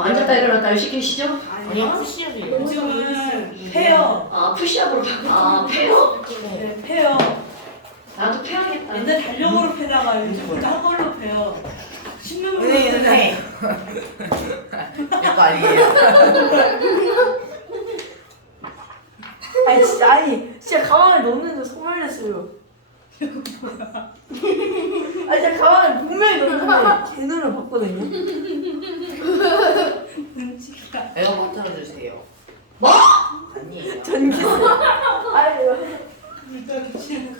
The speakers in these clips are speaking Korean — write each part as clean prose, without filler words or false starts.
앉았다 일어났다 시키시죠? 아니요. 푸시업이에요. 요즘은 페어. 푸시업으로 페어? 네, 페어. 나도 페어하겠다. 옛날 달력으로 패다가 요즘부터 한걸로 패요. 신문으로 네, 패요. 네. 이거 아니에요. 아니 진짜 진짜 가방에 넣는데 소멸됐어요. 아니 진짜 가방에 분명히 넣는데 제 눈을 봤거든요. 눈치가. 에어 버튼 주세요. 뭐? 아니에요. 전기세. 아니 눈치.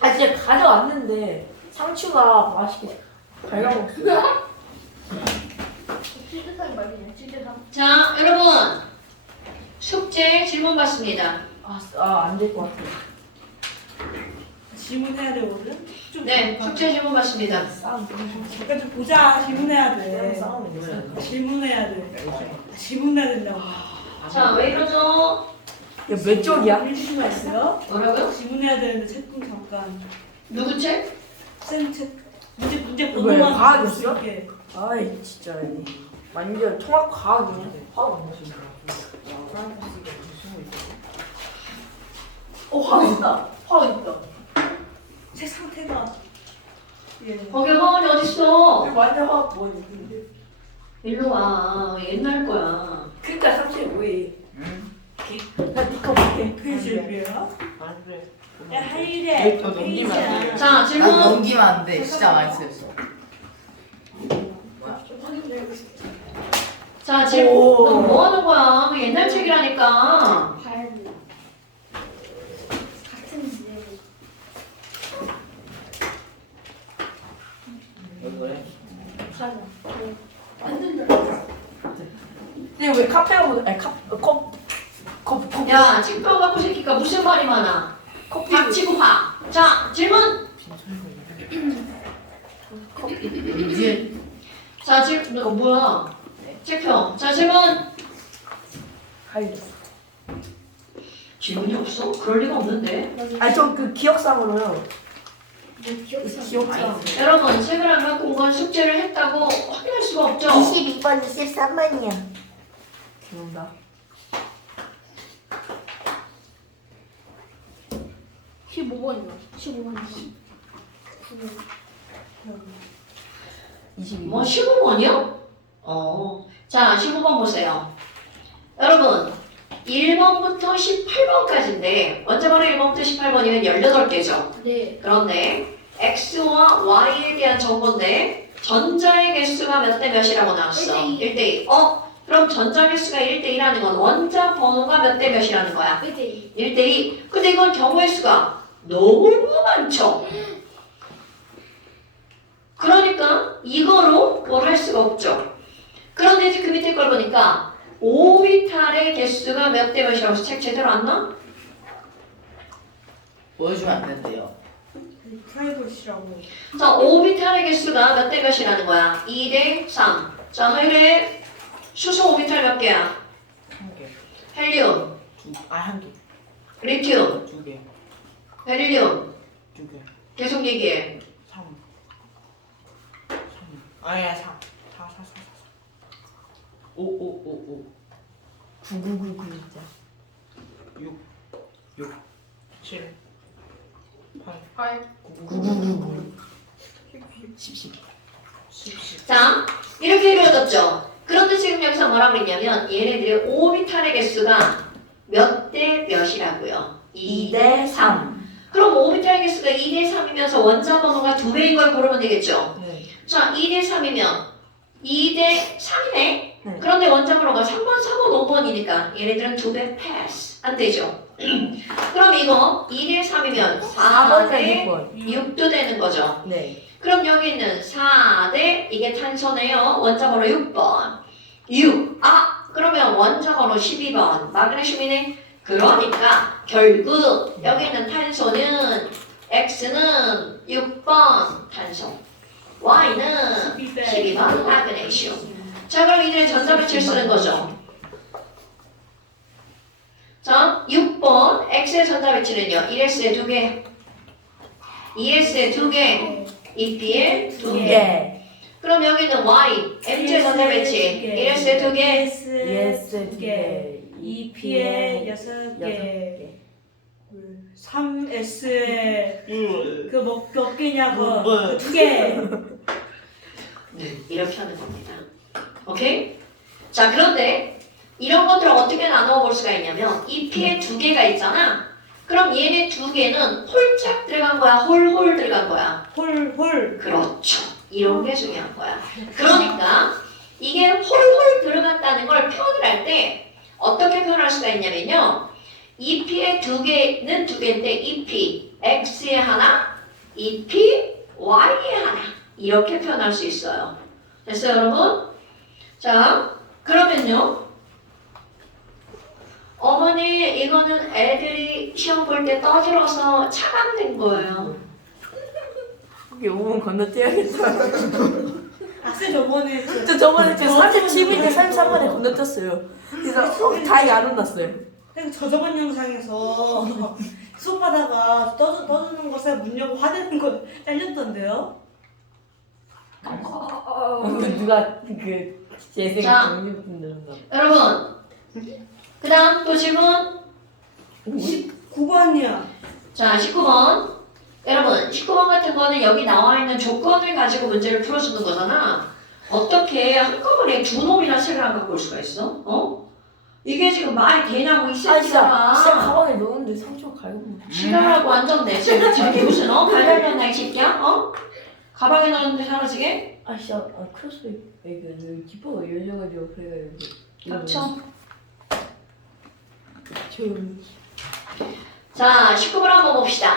아 진짜 가져왔는데 상추가 맛있게 발라먹었어요. 자, 여러분 숙제 질문 받습니다. 안 될 것 같아요. 질문해야 되거든? 좀 네, 잠깐. 숙제 질문 받습니다. 싸움 잠깐 좀 보자. 질문해야 네. 돼. 싸움이 있어요. 질문해야 돼. 질문해야 된다고. 자, 왜 이러죠? 몇 쪽이야? 읽을 수가 있어요? 뭐라고요? 질문해야 되는데 채팅 잠깐. 누구 책? 쌤 책. 문제 왜, 번호만 과학이었어요? 볼게. 아이 진짜 완전 통합 과학이네. 화학 무슨? 화학 있다. 화학 있다. 책 상태가. 예. 거기 화원이 어딨어? 완전 화학 뭐지? 근데. 일로 와. 옛날 거야. 그러니까 35에. 응? 나 니꺼 볼게. 페이지야? 안 돼. 야 하이래. 너 넘기면 안 돼. 자, 난 질문. 넘기면 안 돼. 진짜 많이 쓰였어. 뭐야? 자, 질문. 오. 너 뭐 하는 거야? 그 옛날 책이라니까. 왜 그래? 근데 왜 카페하고 아니 컵 야, 책병 갖고 새끼가 무슨 말이 많아? 커피 닥치고 화. 자, 질문. 이제 자, 이거 뭐야? 책평. 자, 질문. 하이. 질문이 없어? 그럴 리가 없는데. 아니 저 그 기억상으로요. 기억상. 여러분, 책을 안 갖고 온 건 숙제를 했다고 확인할 수가 없죠? 22번 23번이야. 기억나. 15번이요. 15번이요. 22번. 뭐 15번이요? 자, 15번 보세요. 여러분, 1번부터 18번까지인데 원자번호 1번부터 18번이면 18개죠. 네. 그런데 X와 Y에 대한 정보인데 전자의 개수가 몇 대 몇이라고 나왔어? 1대 2. 그럼 전자 개수가 1대 2라는 건 원자 번호가 몇 대 몇이라는 거야? 1대2. 1대 2. 근데 이건 경우의 수가 너무 많죠. 그러니까 이거로 뭘 할 수가 없죠. 그런데 이제 그 밑에 걸 보니까 5비탈의 개수가 몇 대 몇이라고 해서 책 제대로 안 나? 보여주면 안 된대요. 프라이버시라고. 자, 5비탈의 개수가 몇 대 몇이라는 거야? 2대 3. 자, 하이레 수소 5비탈 몇 개야? 한 개. 헬륨, 한 개. 리튬, 두 개. 베릴륨. 두 개. 계속 얘기해. 3. 3. 아야 3. 4. 5. 5. 9999 진짜. 6. 6. 7. 8. 8. 9999. 10. 자, 이렇게 이루어졌죠. 그런데 지금 여기서 뭐라고 했냐면 얘네들의 5비탈의 개수가 몇 대 몇이라고요? 2대 3. 그럼 5비탈의 개수가 2대 3이면서 원자 번호가 2배인 걸 고르면 되겠죠. 네. 자, 2대 3이면 2대 3이네. 네. 그런데 원자 번호가 3번, 4번, 5번이니까 얘네들은 2배 패스. 안 되죠. 그럼 이거 2대 3이면 4대 6번. 6도 되는 거죠. 네. 그럼 여기 있는 4대 이게 탄소네요. 원자 번호 6번. 6. 그러면 원자 번호 12번. 마그네슘이네. 그러니까 결국 여기 있는 탄소는 X는 6번 탄소. Y는 12번 마그네슘. 자, 그럼 이제 전자배치를 쓰는 거죠. 자, 6번 X의 전자배치는요. 1S에 2개, 2S에 2개, 2P에 2개. 개. 그럼 여기는 Y, M자 전자 배치. 1S에 2개. ES 2개. 2P에 6개. 3S에 몇 개냐고. 2개. 네, 이렇게 하는 겁니다. 오케이? 자, 그런데 이런 것들을 어떻게 나누어 볼 수가 있냐면 이 P에 2개가 있잖아. 그럼 얘네 2개는 홀짝 들어간 거야, 홀 들어간 거야. 홀. 그렇죠. 이런 게 중요한 거야. 그러니까 이게 홀 들어갔다는 걸 표현을 할 때 어떻게 표현할 수가 있냐면요. 이 P의 2개는 2개인데 이 P, X에 하나, 이 P, Y에 하나. 이렇게 표현할 수 있어요. 됐어요, 여러분? 자, 그러면요. 어머니, 이거는 애들이 시험 볼 때 떠들어서 차감된 거예요. 이게 5분 건너뛰어야겠다. 학생 저번에 저번에 37분인데 33분에 건너뛰었어요. 그래서 다행히 안 혼났어요. 저번 영상에서 수업하다가 떠드는 것에 문 열고 화내는 거 잘렸던데요? 누가 그 재생 자. 정리분 들었나? 여러분, 그 다음 또 질문. 9번이요. 자, 19번. 여러분, 19번 같은 거는 여기 나와 있는 조건을 가지고 문제를 풀어주는 거잖아. 어떻게 한꺼번에 두 놈이나 책을 안 갖고 올 수가 있어? 어? 이게 지금 말이 되냐고 이 진짜 새끼들아. 가방에 넣었는데 상처가 갈고. 지랄하고 완전 내 지금 저게 무슨 발달렸나 이 새끼야? 어? 가방에 넣었는데 사라지게? 진짜 크로스백 그 기포가 열려가지고 그래가지고. 닥쳐. 조용히. 자, 19번 한번 봅시다.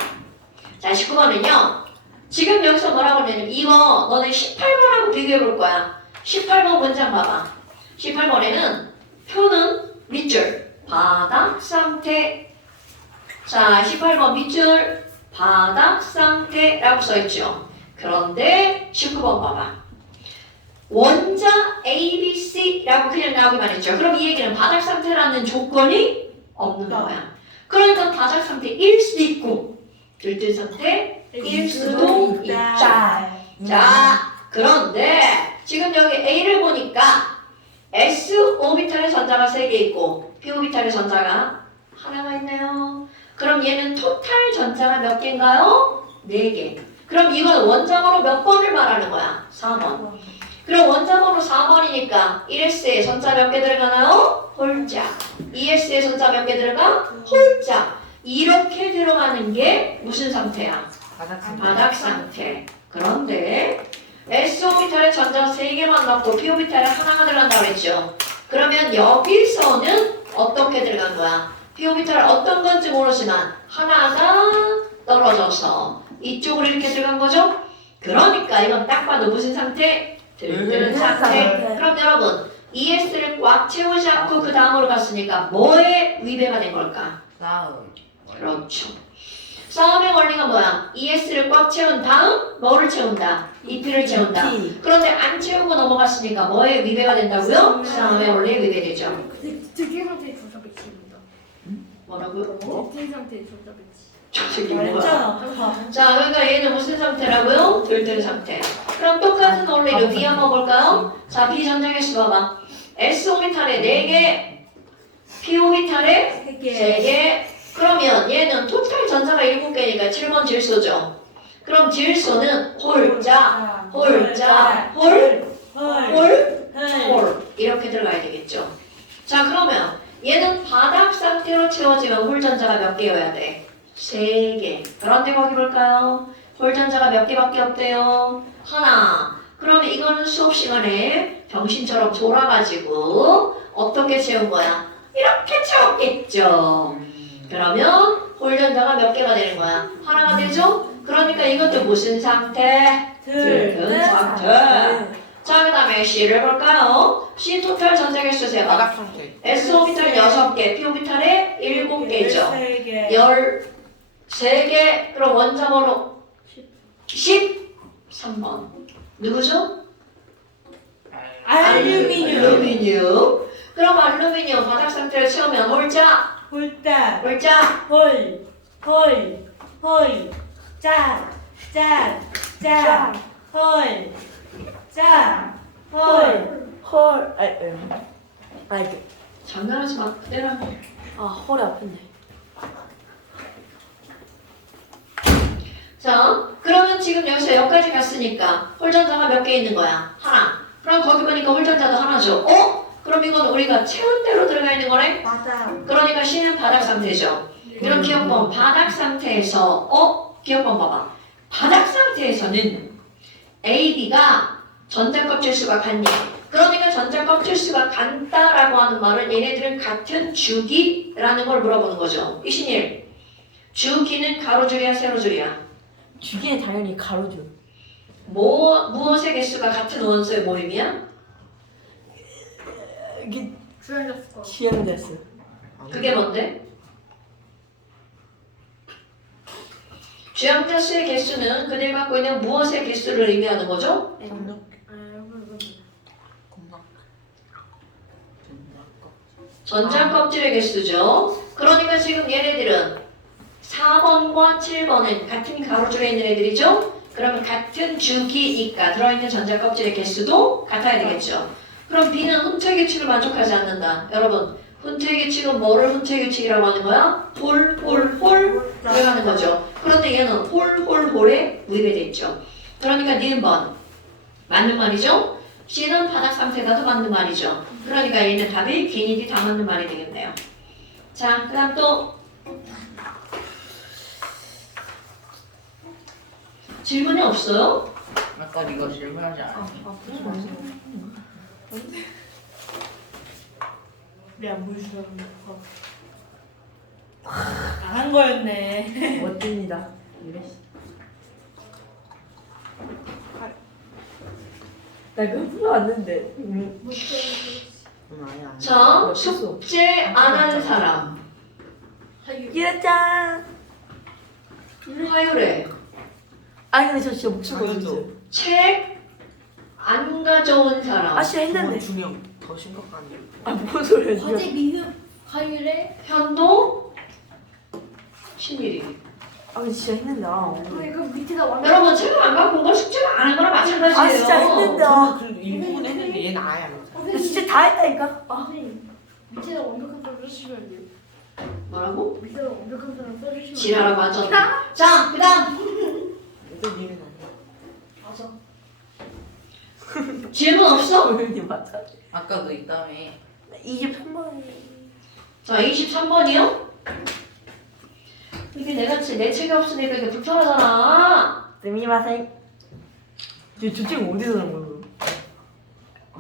자, 19번은요. 지금 여기서 뭐라고 그러냐면 이거 너네 18번하고 비교해 볼 거야. 18번 문장 봐봐. 18번에는 표는 밑줄, 바닥 상태. 자, 18번 밑줄, 바닥 상태라고 써있죠. 그런데 19번 봐봐. 원자 ABC라고 그냥 나오기만 했죠. 그럼 이 얘기는 바닥 상태라는 조건이 없는 거야. 그러니까 바닥 상태일 수도 있고 들뜬 상태일 수도 있다. 자, 그런데 지금 여기 A를 보니까 S 오비탈의 전자가 3개 있고 P 오비탈의 전자가 하나가 있네요. 그럼 얘는 토탈 전자가 몇 개인가요? 4개. 그럼 이건 원자번호 몇 번을 말하는 거야? 4번. 그럼 원자번호 4번이니까 1S에 전자 몇 개 들어가나요? 홀짝. 2S에 전자 몇 개 들어가? 홀짝. 이렇게 들어가는 게 무슨 상태야? 바닥 상태. 그런데 S 오비탈에 전자 3개만 넣고 P 오비탈에 하나가 들어간다고 했죠. 그러면 여기서는 어떻게 들어간 거야? P 오비탈 어떤 건지 모르지만 하나가 떨어져서 이쪽으로 이렇게 들어간 거죠? 그러니까 이건 딱 봐도 무슨 상태? 들뜬 상태. 그럼 여러분 ES를 꽉 채우지 않고 그 다음으로 갔으니까 뭐에 위배가 된 걸까? 그렇죠. 싸움의 원리가 뭐야? ES를 꽉 채운 다음 뭐를 채운다? EP를 채운다. 그런데 안 채우고 넘어갔으니까 뭐에 위배가 된다고요? 싸움의 원리에 위배되죠. 특이 상태의 전자 배치입니다. 뭐라고요? 특이 상태의 전자 배치. 저 새끼 뭐야? 말했잖아. 자, 그러니까 얘는 무슨 상태라고요? 들뜬 상태. 그럼 똑같은 원리로 B 한번 볼까요? 자, B 전장의 봐봐. S 오비탈에 4개, P 오비탈에 3개. 그러면 얘는 토탈 전자가 7개니까 7번 질소죠. 그럼 질소는 홀자, 홀자, 홀, 홀 이렇게 들어가야 되겠죠. 자, 그러면 얘는 바닥 상태로 채워지면 홀 전자가 몇 개여야 돼? 3개. 그런데 거기 볼까요? 홀 전자가 몇 개밖에 없대요? 하나. 그러면 이거는 수업 시간에 병신처럼 돌아가지고 어떻게 채운 거야? 이렇게 채웠겠죠. 그러면 홀 전자가 몇 개가 되는 거야? 하나가 되죠? 그러니까 이것도 무슨 상태? 들뜬 상태. 자, 그 다음에 C를 볼까요? C 토탈 전자 개수 세봐. 바닥 상태. S 오비탈 6개, P 오비탈에 7개죠. 13개. 그럼 원자 번호 13번. 누구죠? 알루미늄. 그럼 알루미늄 바닥 상태를 채우면 홀자, 홀딱 홀자. 홀 짝, 홀 자, 헐. 이게. 장난하지 마. 그대로 하면 돼. 아, 허리 아픈데. 자, 그러면 지금 여기서 여기까지 갔으니까 홀전자가 몇 개 있는 거야? 하나. 그럼 거기 보니까 홀전자도 하나죠. 그럼 이건 우리가 채운 대로 들어가 있는 거네? 맞아. 그러니까 C는 바닥 상태죠. 그럼 기억번 바닥 상태에서 기억번 봐봐. 바닥 상태에서는 A, B가 전자 껍질 수가 같니? 그러니까 전자 껍질 수가 같다라고 하는 말은 얘네들은 같은 주기라는 걸 물어보는 거죠. 이신일, 주기는 가로줄이야 세로줄이야? 주기는 당연히 가로죠. 무엇의 개수가 같은 원소의 모임이야? 이게 주연자스가. 취향됐어. 그게 뭔데? 주양자수의 개수는 그들 갖고 있는 무엇의 개수를 의미하는 거죠? 정력 아, 이거. 겁나 전자 껍질의 개수죠. 그러니까 지금 얘네들은 4번과 7번은 같은 가로줄에 있는 애들이죠? 그러면 같은 주기니까 들어있는 전자 껍질의 개수도 같아야 되겠죠. 그럼 B는 훈투의 규칙을 만족하지 않는다. 여러분, 훈투의 규칙은 뭐를 훈투의 규칙이라고 하는 거야? 홀 들어가는 거죠. 그런데 얘는 홀에 무입에 돼 있죠. 그러니까 니은번 맞는 말이죠. C는 바닥 상태가도 맞는 말이죠. 그러니까 얘는 답이 기니디 다 맞는 말이 되겠네요. 자, 그 다음 또 질문이 없어요? 아까 이거 질문하지 않았어? 아프지 마세요. 우리 안 보여주셨는데. 안한 거였네. 멋집니다. 이래. 나 그거 풀어왔는데. 아니야. 자, 숙제 안 한 사람. 이랬짠. 화요일에 아니 근데 저 진짜 목소리 당연히. 없어요. 책 안 가져온 사람. 아 진짜 했는데. 중형 더 심각하네. 아뭔 소리야 과제 지금. 미흡 화요일에. 현도 신일이. 아 근데 진짜 했는데. 그러니까 밑에다 완전. 여러분 책을 안 갖고 온 건 숙제를 안 한 거랑 마찬가지예요. 아 진짜 했는데. 저는 이 부분 했는데 얘는 아예 안 했어. 나 진짜 다 했다니까. 선생님 밑에다 완벽한 사람 써주시면 돼요. 뭐라고? 밑에다 완벽한 사람 써주시면 돼요. 지랄하고 앉았네. 자, 그 다음 또 니는 아니야. 맞아. 질문 없어? 소연이 맞아. 아까 그 있다며. 23번이. 자, 23번이요? 이게 내가 내 책이 없으니까 이게 불편하잖아. 스미마셍. 저책 어디서 난 거야?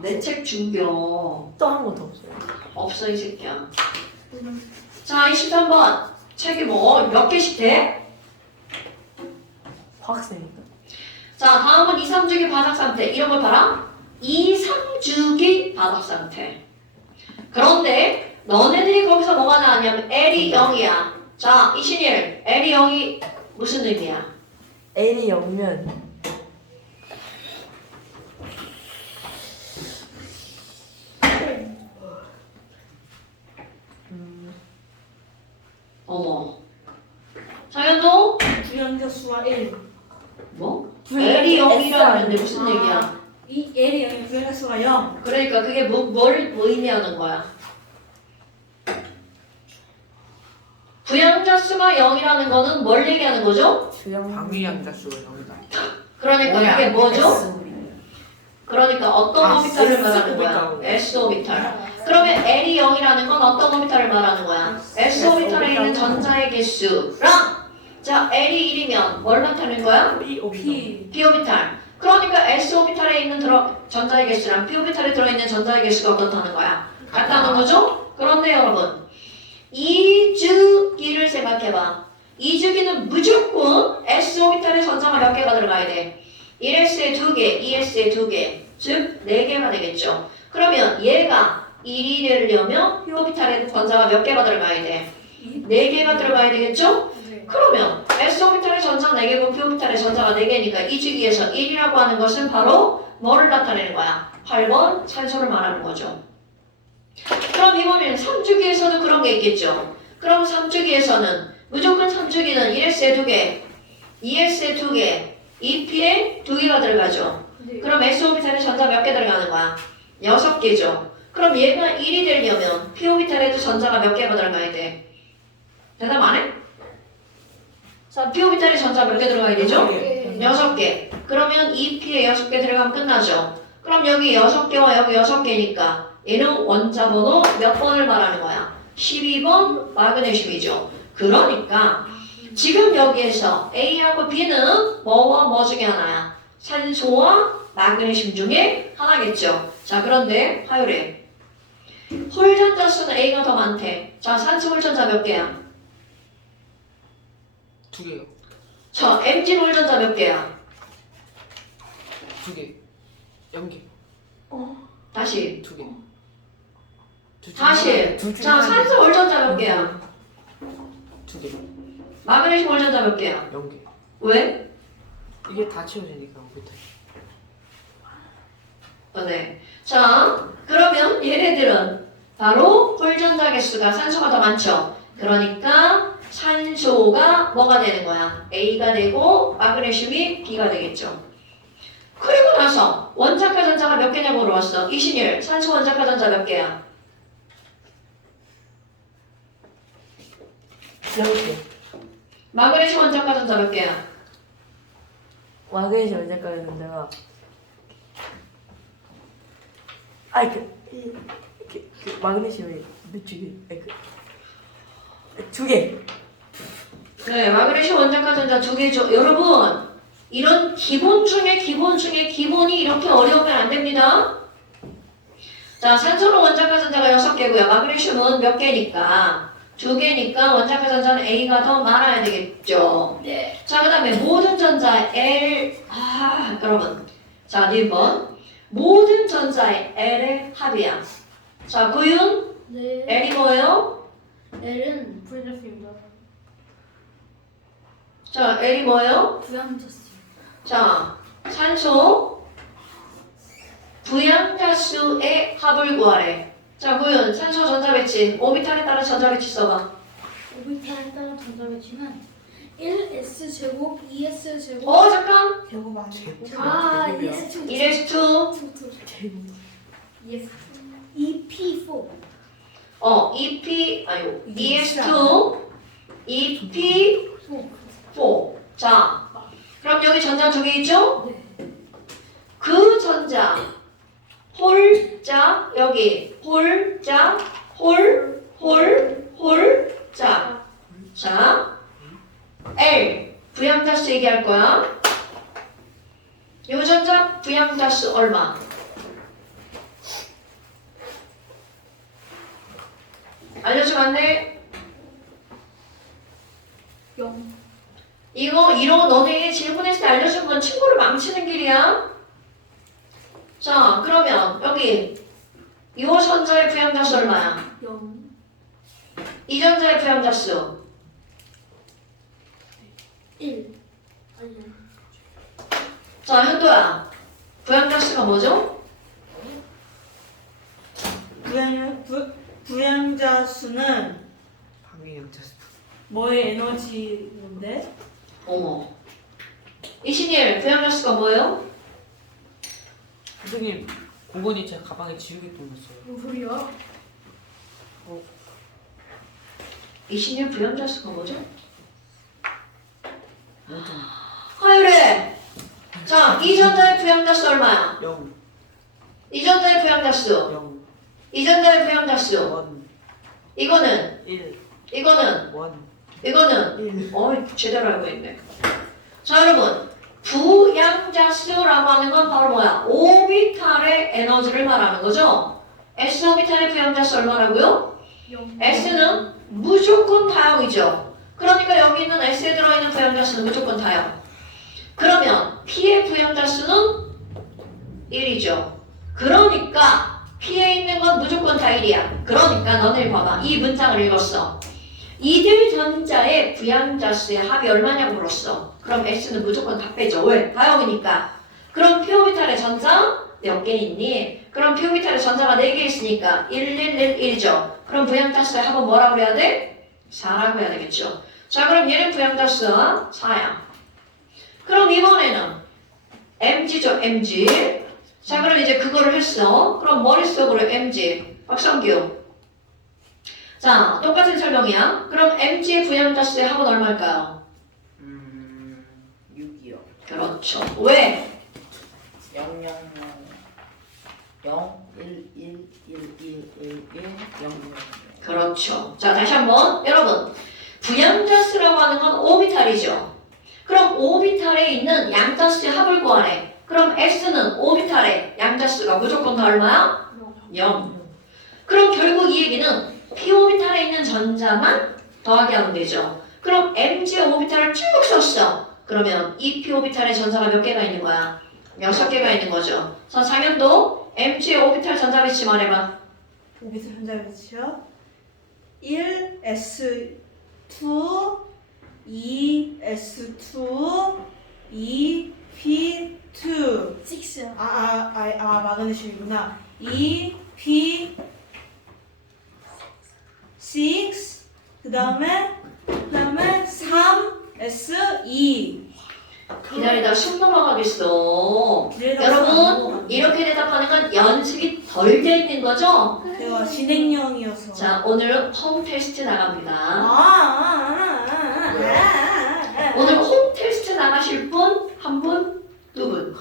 내 책 준비요. 또 한 거 더 없어요. 없어 이 새끼야. 자, 23번 책이 뭐 몇 개씩 돼? 화학생이니까. 자, 다음은 2, 3주기 바닥 상태. 이런 걸 봐라. 2, 3주기 바닥 상태. 그런데 너네들이 거기서 뭐가 나왔냐면 L이 0이야. 자, 이신일, L이 0이 무슨 의미야? L이 0면 어머. 자연도 주연자 수와 1. 뭐? V, L이 S 0이라는데 무슨 얘기야? 이 L이 0, 주연자 수가 0. 그러니까 그게 뭘 의미하는 거야? 부양자 수가 0이라는 거는 뭘 얘기하는 거죠? 주영 방위양자 수가 0이다. 그러니까 뭐야? 그게 뭐죠? S. 그러니까 어떤 아, 오비탈을 S 말하는 거야? 오비탈. S 오비탈. 그러면 L이 0이라는 건 어떤 오비탈을 말하는 거야? S 오비탈에 있는 전자의 개수랑 자, L이 1이면 뭘 나타내는 거야? P O P. P 오비탈. 그러니까 S 오비탈에 있는 전자의 개수랑 P 오비탈에 들어있는 전자의 개수가 어떻다는 거야? 같다는 거죠? 그런데 여러분, 이주기를 생각해봐. 이주기는 무조건 S 오비탈에 전자가 몇 개가 들어가야 돼? 1S에 2개, 2S에 2개, 즉 4개가 되겠죠. 그러면 얘가 1이 되려면 P 오비탈에 전자가 몇 개가 들어가야 돼? 4개가 들어가야 되겠죠? 네. 그러면 S 오비탈의 전자 4개고 P 오비탈의 전자가 4개니까 이 주기에서 1이라고 하는 것은 바로 뭐를 나타내는 거야? 8번 산소를 말하는 거죠. 그럼 이번에는 3주기에서도 그런 게 있겠죠. 그럼 3주기에서는 무조건 3주기는 1S에 2개, 2S에 2개, 2P에 2개가 들어가죠. 네. 그럼 S 오비탈에 전자 몇 개 들어가는 거야? 6개죠. 그럼 얘가 1이 되려면 P 오비탈에도 전자가 몇 개가 들어가야 돼? 대답 안 해? 자, P 오비탈에 전자 몇 개 들어가야 되죠? 네. 6개. 그러면 2P에 6개 들어가면 끝나죠. 그럼 여기 6개와 여기 6개니까 얘는 원자 번호 몇 번을 말하는 거야? 12번 마그네슘이죠. 그러니까 지금 여기에서 A하고 B는 뭐와 뭐 중에 하나야? 산소와 마그네슘 중에 하나겠죠. 자, 그런데 화요일에 홀전자 수는 A가 더 많대. 자, 산소 홀전자 몇 개야? 2개요. 자, Mg 홀전자 몇 개야? 2개. 0개. 다시. 2개. 다시. 자, 산소 홀전자 몇 개야? 2개. 마그네슘 홀전자 몇 개야? 0개. 왜? 이게 다 채워지니까 오비탈. 네. 자, 그러면 얘네들은 바로 홀전자 개수가 산소가 더 많죠. 그러니까 산소가 뭐가 되는 거야? A가 되고 마그네슘이 B가 되겠죠. 그리고 나서 원자가 전자가 몇 개냐고 물어봤어. 이신율, 산소 원자가 전자 몇 개야? 0개. 마그네슘 원자가 전자 몇 개야? 마그네슘 언제까지 전자가 아이 그 마그네슘이 몇 개? 두 개. 네, 마그네슘 원자가 전자 2개죠. 여러분, 이런 기본 중에 기본이 이렇게 어려우면 안 됩니다. 자, 산소는 원자가 전자가 6개고요. 마그네슘은 몇 개니까? 2개니까 원자가 전자는 A가 더 많아야 되겠죠. 네. 자, 그 다음에 모든 전자 L, 여러분. 자, 1번. 모든 전자의 L의 합이야. 자, 구윤, 네. L이 뭐예요? L은 부연자수입니다. 자, L이 뭐예요? 부연자수. 자, 산소 부양자수의 합을 구하래. 자, 구윤, 산소 전자 배치. 오비탈에 따라 전자 배치 써봐. 오비탈에 따라 전자 배치는 1s 제곱 2s 제곱. 잠깐. 제곱 아니에요? 아, 제곱이야. 2s 1s2, 제곱. 2s 2p4. ES2, EP4. 자, 그럼 여기 전자 2개 있죠? 그 전자 홀자 여기 홀자 홀자. 자, L 부양자수 얘기할 거야. 요 전자 부양자수 얼마? 알려주면 안 돼? 0. 이런 너네 질문했을 때 알려준 건 친구를 망치는 길이야. 자, 그러면 여기 이 전자의 부양자수 얼마야? 0. 이 전자의 부양자수 1. 아니야. 자, 현도야. 부양자수가 뭐죠? 부양자 수는 방위양자수. 뭐의 에너지 뭔데? 어머. 이신일, 부양자수가 뭐예요? 선생님, 공건이 제 가방에 지우개 또 넣었어요. 뭔 소리야? 이신일 부양자수가 뭐죠? 모든 화요일에. 자, 이 전자의 부양자수 얼마야? 0, 이 전자의 부양자수. 0, 이 전자의 부양자수. 1, 이거는 1, 이거는 1, 제대로 알고 있네. 자, 여러분. 부양자수라고 하는 건 바로 뭐야? 오비탈의 에너지를 말하는 거죠. S 오비탈의 부양자수 얼마라고요? 0. S는 무조건 다형이죠. 그러니까 여기 있는 S에 들어있는 부양자수는 무조건 다형. 그러면 P의 부양자수는 1이죠. 그러니까 P에 있는 건 무조건 다 1이야. 그러니까 너네 봐봐. 이 문장을 읽었어. 이들 전자의 부양자수의 합이 얼마냐고 물었어. 그럼 S는 무조건 다 빼죠. 왜? 다형이니까. 그럼 P 오비탈의 전자 몇 개 있니? 그럼 P 오비탈의 전자가 4개 있으니까 1, 1, 1, 1이죠. 그럼 부양자수의 합은 뭐라고 해야 돼? 4라고 해야 되겠죠. 자, 그럼 얘는 부양자수가 4야. 그럼 이번에는 mg죠, mg. 자, 그럼 이제 그거를 했어. 그럼 머릿속으로 mg. 박성규. 자, 똑같은 설명이야. 그럼 mg의 부양자수의 합은 얼마일까요? 6이요. 그렇죠. 왜? 0, 0, 0, 1, 1, 1, 1, 1, 1, 0, 0. 그렇죠. 자, 다시 한번. 여러분, 부양자수라고 하는 건 오비탈이죠. 그럼 오비탈에 있는 양자수의 합을 구하래. 그럼 S는 오비탈의 양자수가 무조건 다 얼마야? 0. 그럼 결국 이 얘기는 p 오비탈에 있는 전자만 더하게 하면 되죠. 그럼 mg 오비탈을 쭉 썼어. 그러면 이 p 오비탈의 전자가 몇 개가 있는 거야? 6개가 있는 거죠. 그래서 상현도 mg 오비탈 전자 배치 말해봐. 오비탈 전자 배치요. 1 S2 2 S2 2 P2 6. 마그네슘이구나. 2 P 6 그다음에 3 S2 기다리다 숨 넘어가겠어. 여러분, 이렇게 대답하는 건 연습이 덜 돼 있는 거죠? 제가 진행형이어서 자, 오늘 홈 테스트 나갑니다. 오늘 홈 테스트 나가실 분? 한 분? 두 분?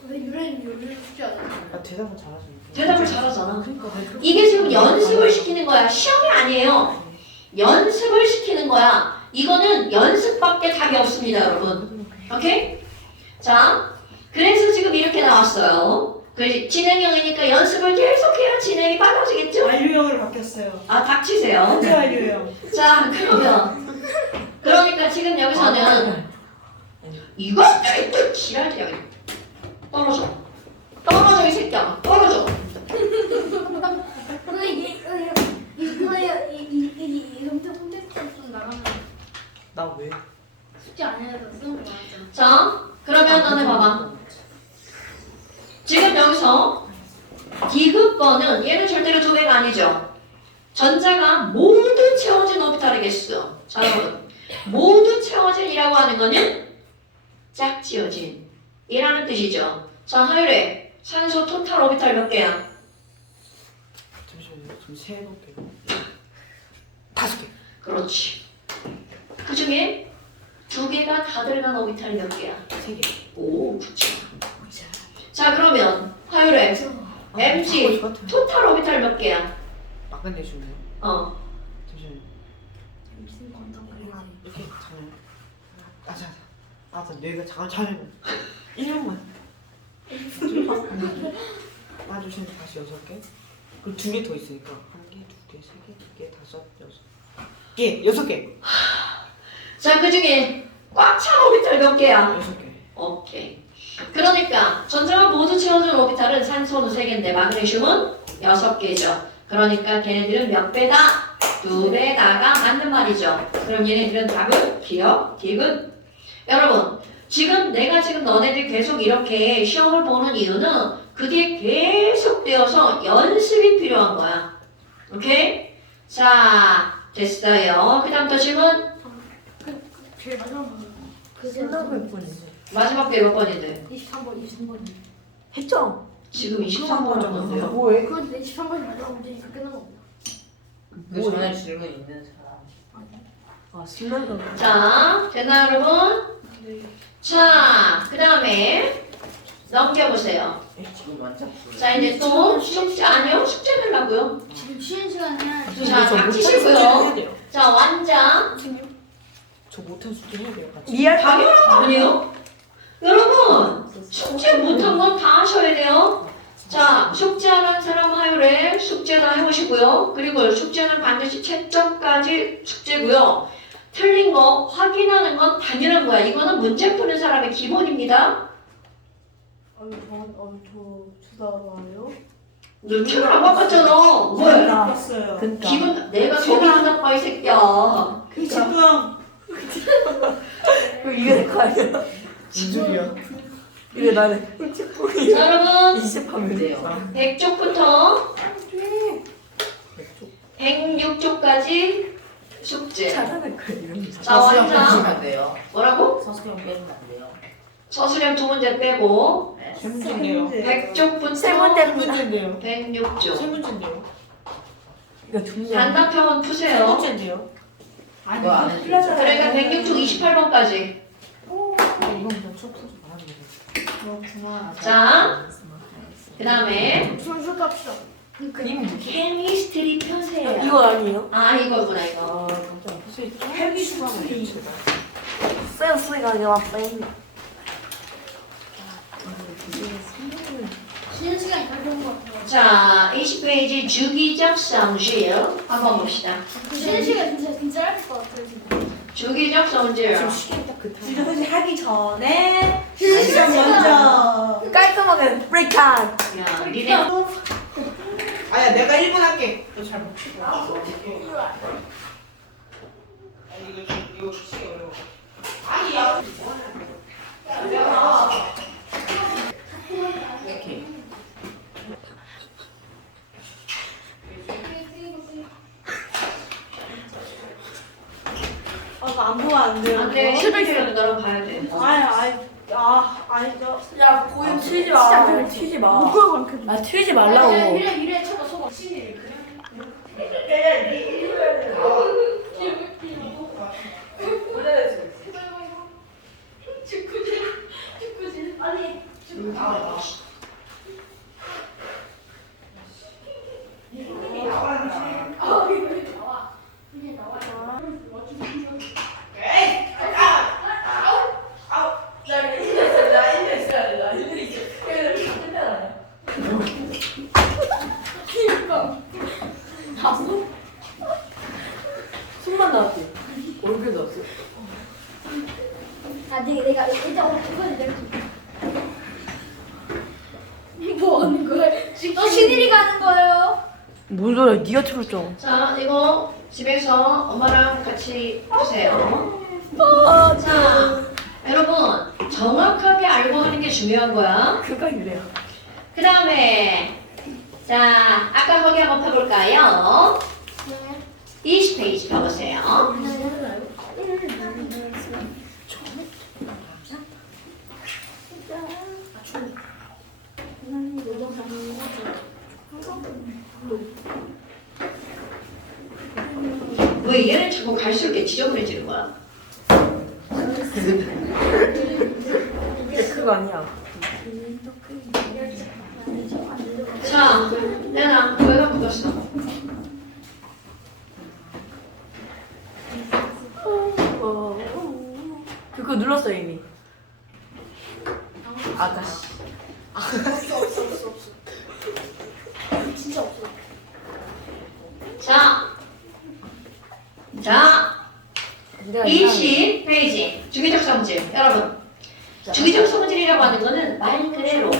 근데 유래는 요리를 쉽지 않아. 아, 대답은 잘하시네. 대답을 잘하잖아. 그러니까 이게 지금 연습을 시키는 거야. 시험이 아니에요. 연습을 시키는 거야. 이거는 연습밖에 답이 없습니다, 여러분. 오케이? 자, 그래서 지금 이렇게 나왔어요. 그 진행형이니까 연습을 계속해야 진행이 빨라지겠죠? 완료형으로 바뀌었어요. 아, 닥치세요. 언제 완료형? 자, 그러니까 지금 여기서는 이것들이 또 지랄이야. 떨어져. 떨어져, 이 새끼야. 떨어져. 근데 이게 엄청 콘테스트 좀 나가면 나 왜? 숙제 안 해도 쓰는 거 맞아. 자, 그러면 너네 봐봐. 지금 여기서 디귿번은 얘는 절대로 두 배가 아니죠. 전자가 모두 채워진 오비탈의 개수. 자, 여러분. 모두 채워진이라고 하는 거는 짝지어진 이라는 뜻이죠. 자, 하율에 산소 토탈 오비탈 몇 개야? 잠시만요. 좀 세해볼게요. 5개. 그렇지. 그 중에 2개가 다 들어간 오비탈이 몇 개야? 3개. 오, 그쵸. 자, 그러면 하율에 mg 토탈 오비탈 몇 개야? 마그네슘이요? 잠시만요. 무슨 건강 그래야 이렇게 잠깐만. 나 내가 잠깐만. 1년만. 놔주시면 다시 6개. 그리고 2개 더 있으니까 1개, 2개, 3개, 2개, 5개, 6개. 자, 그 중에 꽉 찬 오비탈 몇 개야? 6개. 오케이. 그러니까 전자가 모두 채워진 오비탈은 산소는 3개인데 마그네슘은 6개죠. 그러니까 걔네들은 몇 배다? 2배다가 맞는 말이죠. 그럼 얘네들은 답은 기억, 디귿. 여러분, 지금 내가 지금 너네들 계속 이렇게 시험을 보는 이유는 그 뒤에 계속 되어서 연습이 필요한 거야. 오케이? 자, 됐어요. 그 다음 또 질문? 제일 마지막 그 생각을 뻔했네. 마지막 때 몇 번인데? 23번. 했죠? 지금 23번 정도인데요. 뭐해? 그건 내 23번이 마지막 문제니까 끝난 거. 그 전에 질문 있는 사람. 아, 신나서. 자, 됐나요, 여러분? 자, 그 다음에 넘겨보세요. 지금 완전. 자, 이제 또 숙제 아니요? 숙제 내려고요. 지금 쉬는 시간에 자, 닥치시고요. 자, 완자. 저 못한 숙제 해야 돼요, 같이. 리얼 당연한 아니에요? 여러분, 숙제 못한 건 다 하셔야 돼요. 자, 숙제하는 사람 하율에 숙제 다 해보시고요. 그리고 숙제는 반드시 채점까지 숙제고요. 틀린 거 확인하는 건 당연한 거야. 이거는 문제 푸는 사람의 기본입니다. 저 쳐다봐요. 너 책을 안 바꿨잖아. 왜? 바꿨어요. 그니까. 기분 내가 속이 나빠 이 새끼야. 집중. 그럼 이게 될 거 아니야? 진줄이야. 이게 나는 흠칫뿌리 자, 여러분 20하면 돼요. 100쪽부터 106쪽까지 숙제. 잘하는 거야, 이런 거. 자, 완자. 안 돼요. 뭐라고? 서수경 빼면 안 돼요. 서술형 두 문제 빼고 세 문제인데요. 100쪽부터 세 문제. 세 문제인데요. 106쪽. 세 문제인데요. 이거 중요한. 단답형은 세 푸세요. 문제인데요. 아니 그거 안 틀렸잖아요. 그러니까 106쪽 28번까지. 이건 그냥 수업 써서 말하는 거예요. 그렇구나. 자, 그 다음에 순수 합시다. 그림 뭐지? 케미스트리 펴세요. 이거 아니에요? 아, 이거구나, 이거. 아, 깜짝 무슨 헬기수학이. 제가. 센스가 아니라 뺑. 쉬는 시간이 다 좋은 것 같아요. 자, 20페이지 주기적 성질 한번 봅시다. 쉬는 시간 진짜 짧을 것 같아요. 진짜. 주기적 성질. 지금 시간 딱그 타임. 지금 하기 전에 쉬는 시간 시간 먼저. 깔끔하게 브레이크한. 야, 니네 아야 내가 1분 할게. 너잘 못 치고. 아니 이거 치기 어려워. 아니야. 이렇게. 안 보면 안 돼요. 안 돼. 실패기라도 너랑 봐야 돼. 아니죠. 야 고유 튀지 마. 튀지 마. 아 튀지 말라고. 이래 쳐봐 쳐봐. 아니 숨만 나왔지. 얼굴 나왔어. 아 내가 일단 그건 내가 뭐 하는 거야? 너 신일이가 하는 거예요? 뭔 소리야? 네가 틀었죠. 자, 이거 집에서 엄마랑 같이 보세요. 자, 여러분 정확하게 알고 하는 게 중요한 거야. 그가 이래요. 그 다음에 자, 아까 거기 한번 펴볼까요? 20페이지 펴보세요. 왜 얘는 자꾸 갈수록 이렇게 지저분해지는 거야? 그거 아니야. 자, 내나 왜 갖고 갔어? 그거 눌렀어 이미. 아가씨. 없어. 진짜 없어. 자, 내가 이상해. 20페이지 주기적 성질. 여러분, 주기적 성질이라고 하는 거는 말 그대로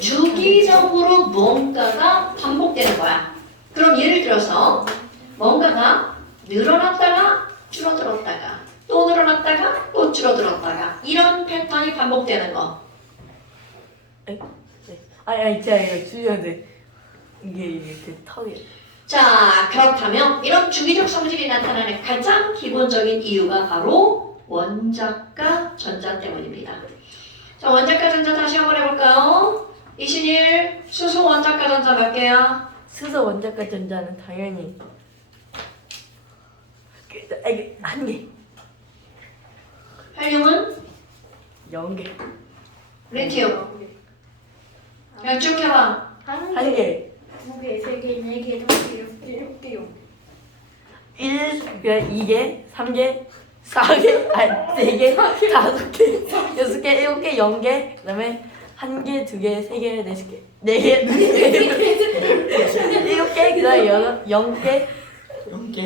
주기적으로 뭔가가 반복되는 거야. 그럼 예를 들어서 뭔가가 늘어났다가 줄어들었다가 또 늘어났다가 또 줄어들었다가 이런 패턴이 반복되는 거. 아니 진짜 이거 주셔야 돼. 이게 그 턱이. 자, 그렇다면 이런 주기적 성질이 나타나는 가장 기본적인 이유가 바로 원자과 전자 때문입니다. 자, 원자과 전자 다시 한번 해볼까요? 이신일, 수소 원자과 전자 몇 개야? 수소 원자과 전자는 당연히 이게 한 개, 헬륨은? 0개, 리튬. 야, 쭉 해봐. 한 개, 2개, 3개, 4개, 5개, 6개, 6개. 1, 2개, 3개, 4개, 아니 4개, 5개, 6개, 7개, 0개, 그다음에 1개, 2개, 3개, 4개, 4개, 7개, 그다음에 0개, 0개.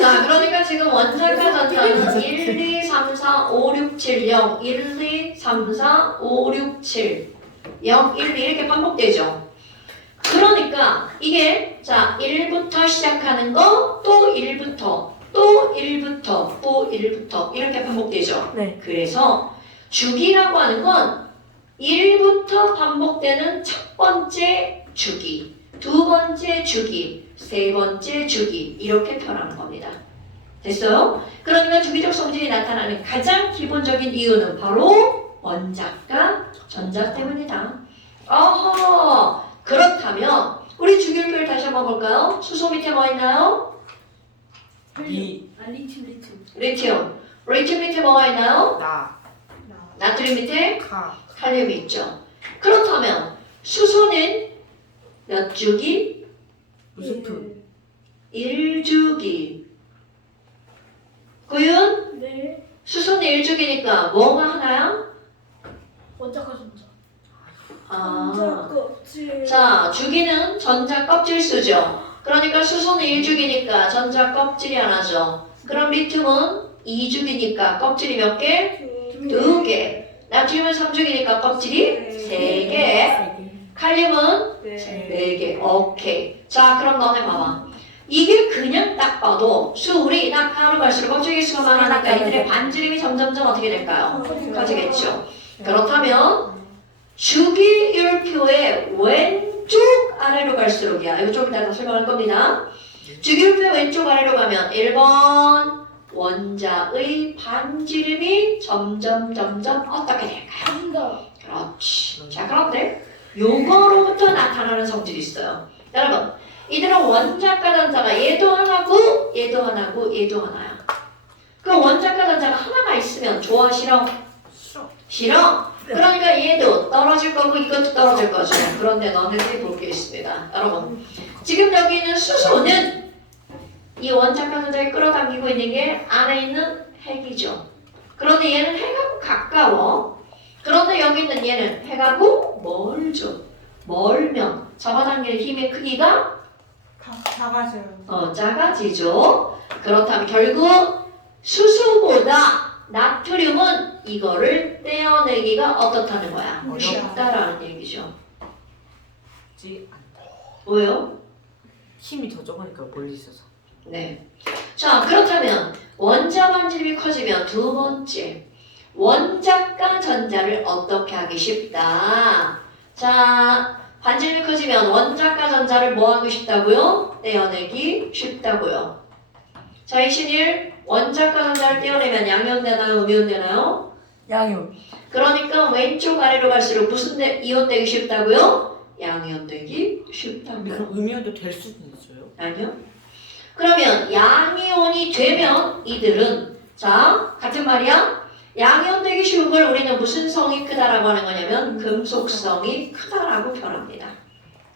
자, 그러니까 지금 원자과 전자는 1, 2, 3, 4, 5, 6, 7, 0, 1, 2, 3, 4, 5, 6, 7, 0, 1, 2 이렇게 반복되죠. 그러니까 이게 자 1부터 시작하는 거 또 1부터 또 1부터 또 1부터 이렇게 반복되죠. 네. 그래서 주기라고 하는 건 1부터 반복되는 첫 번째 주기, 두 번째 주기, 세 번째 주기 이렇게 표현하는 겁니다. 됐어요? 그러니까 주기적 성질이 나타나는 가장 기본적인 이유는 바로 원자과 전자 때문이다. 어허, 그렇다면 우리 주기율표를 다시 한번 볼까요? 수소 밑에 뭐 있나요? 이, 리튬. 리튬. 리튬 밑에 뭐가 있나요? 나, 나트륨 밑에 카, 칼륨이 있죠. 그렇다면 수소는 몇 주기? 루스프, 1주기. 구윤? 네. 수소는 1주기니까 뭐가 하나야? 원자과 전자. 아. 껍질. 자, 주기는 전자 껍질 수죠. 그러니까 수소는 1주기니까 전자 껍질이 하나죠. 그럼 리튬은 2주기니까 껍질이 몇 개? 2개. 나트륨은 3주기니까 껍질이 3개. 칼륨은 네. 4개. 오케이. 자, 그럼 너네 봐봐. 이게 그냥 딱 봐도 수울이 낙하로 갈수록 껍질 수가 많으니까 이들의 반지름이 점점점 어떻게 될까요? 커지겠죠. 그렇다면 주기율표의 왼쪽 아래로 갈수록이야. 이거 좀 이따가 설명할 겁니다. 주기율표 왼쪽 아래로 가면 1번 원자의 반지름이 점점 어떻게 될까요? 전자. 그렇지. 자, 그런데 요거로부터 나타나는 성질이 있어요. 여러분, 이들은 원자과 전자가 얘도 하나고 얘도 하나고 얘도 하나야. 그 원자과 전자가 하나가 있으면 좋아 싫어? 싫어. 그러니까 얘도 떨어질 거고 이것도 떨어질 거죠. 그런데 너네들이 볼 게 있습니다. 여러분, 지금 여기 있는 수소는 이 원자과 전자에 끌어당기고 있는 게 안에 있는 핵이죠. 그런데 얘는 핵하고 가까워. 그런데 여기 있는 얘는 핵하고 멀죠. 멀면 잡아당기는 힘의 크기가 작아져요. 작아지죠. 그렇다면 결국 수소보다 나트륨은 이거를 떼어내기가 어떻다는 거야? 쉽다라는 얘기죠. 지 않다. 왜요? 힘이 더 적으니까 멀리 있어서. 네. 자, 그렇다면 원자 반지름이 커지면 두 번째 원자과 전자를 어떻게 하기 쉽다. 자, 반지름이 커지면 원자과 전자를 뭐 하기 쉽다고요? 떼어내기 쉽다고요. 자, 이신일 원자과 전자를 떼어내면 양이온되나요? 음이온되나요? 양이온. 그러니까 왼쪽 아래로 갈수록 무슨 이온 되기 쉽다고요? 양이온 되기 쉽다고요. 근데 그럼 음이온도 될 수는 있어요? 아니요. 그러면 양이온이 되면 이들은 자 같은 말이야. 양이온 되기 쉬운 걸 우리는 무슨 성이 크다라고 하는 거냐면 금속성이 크다라고 표현합니다.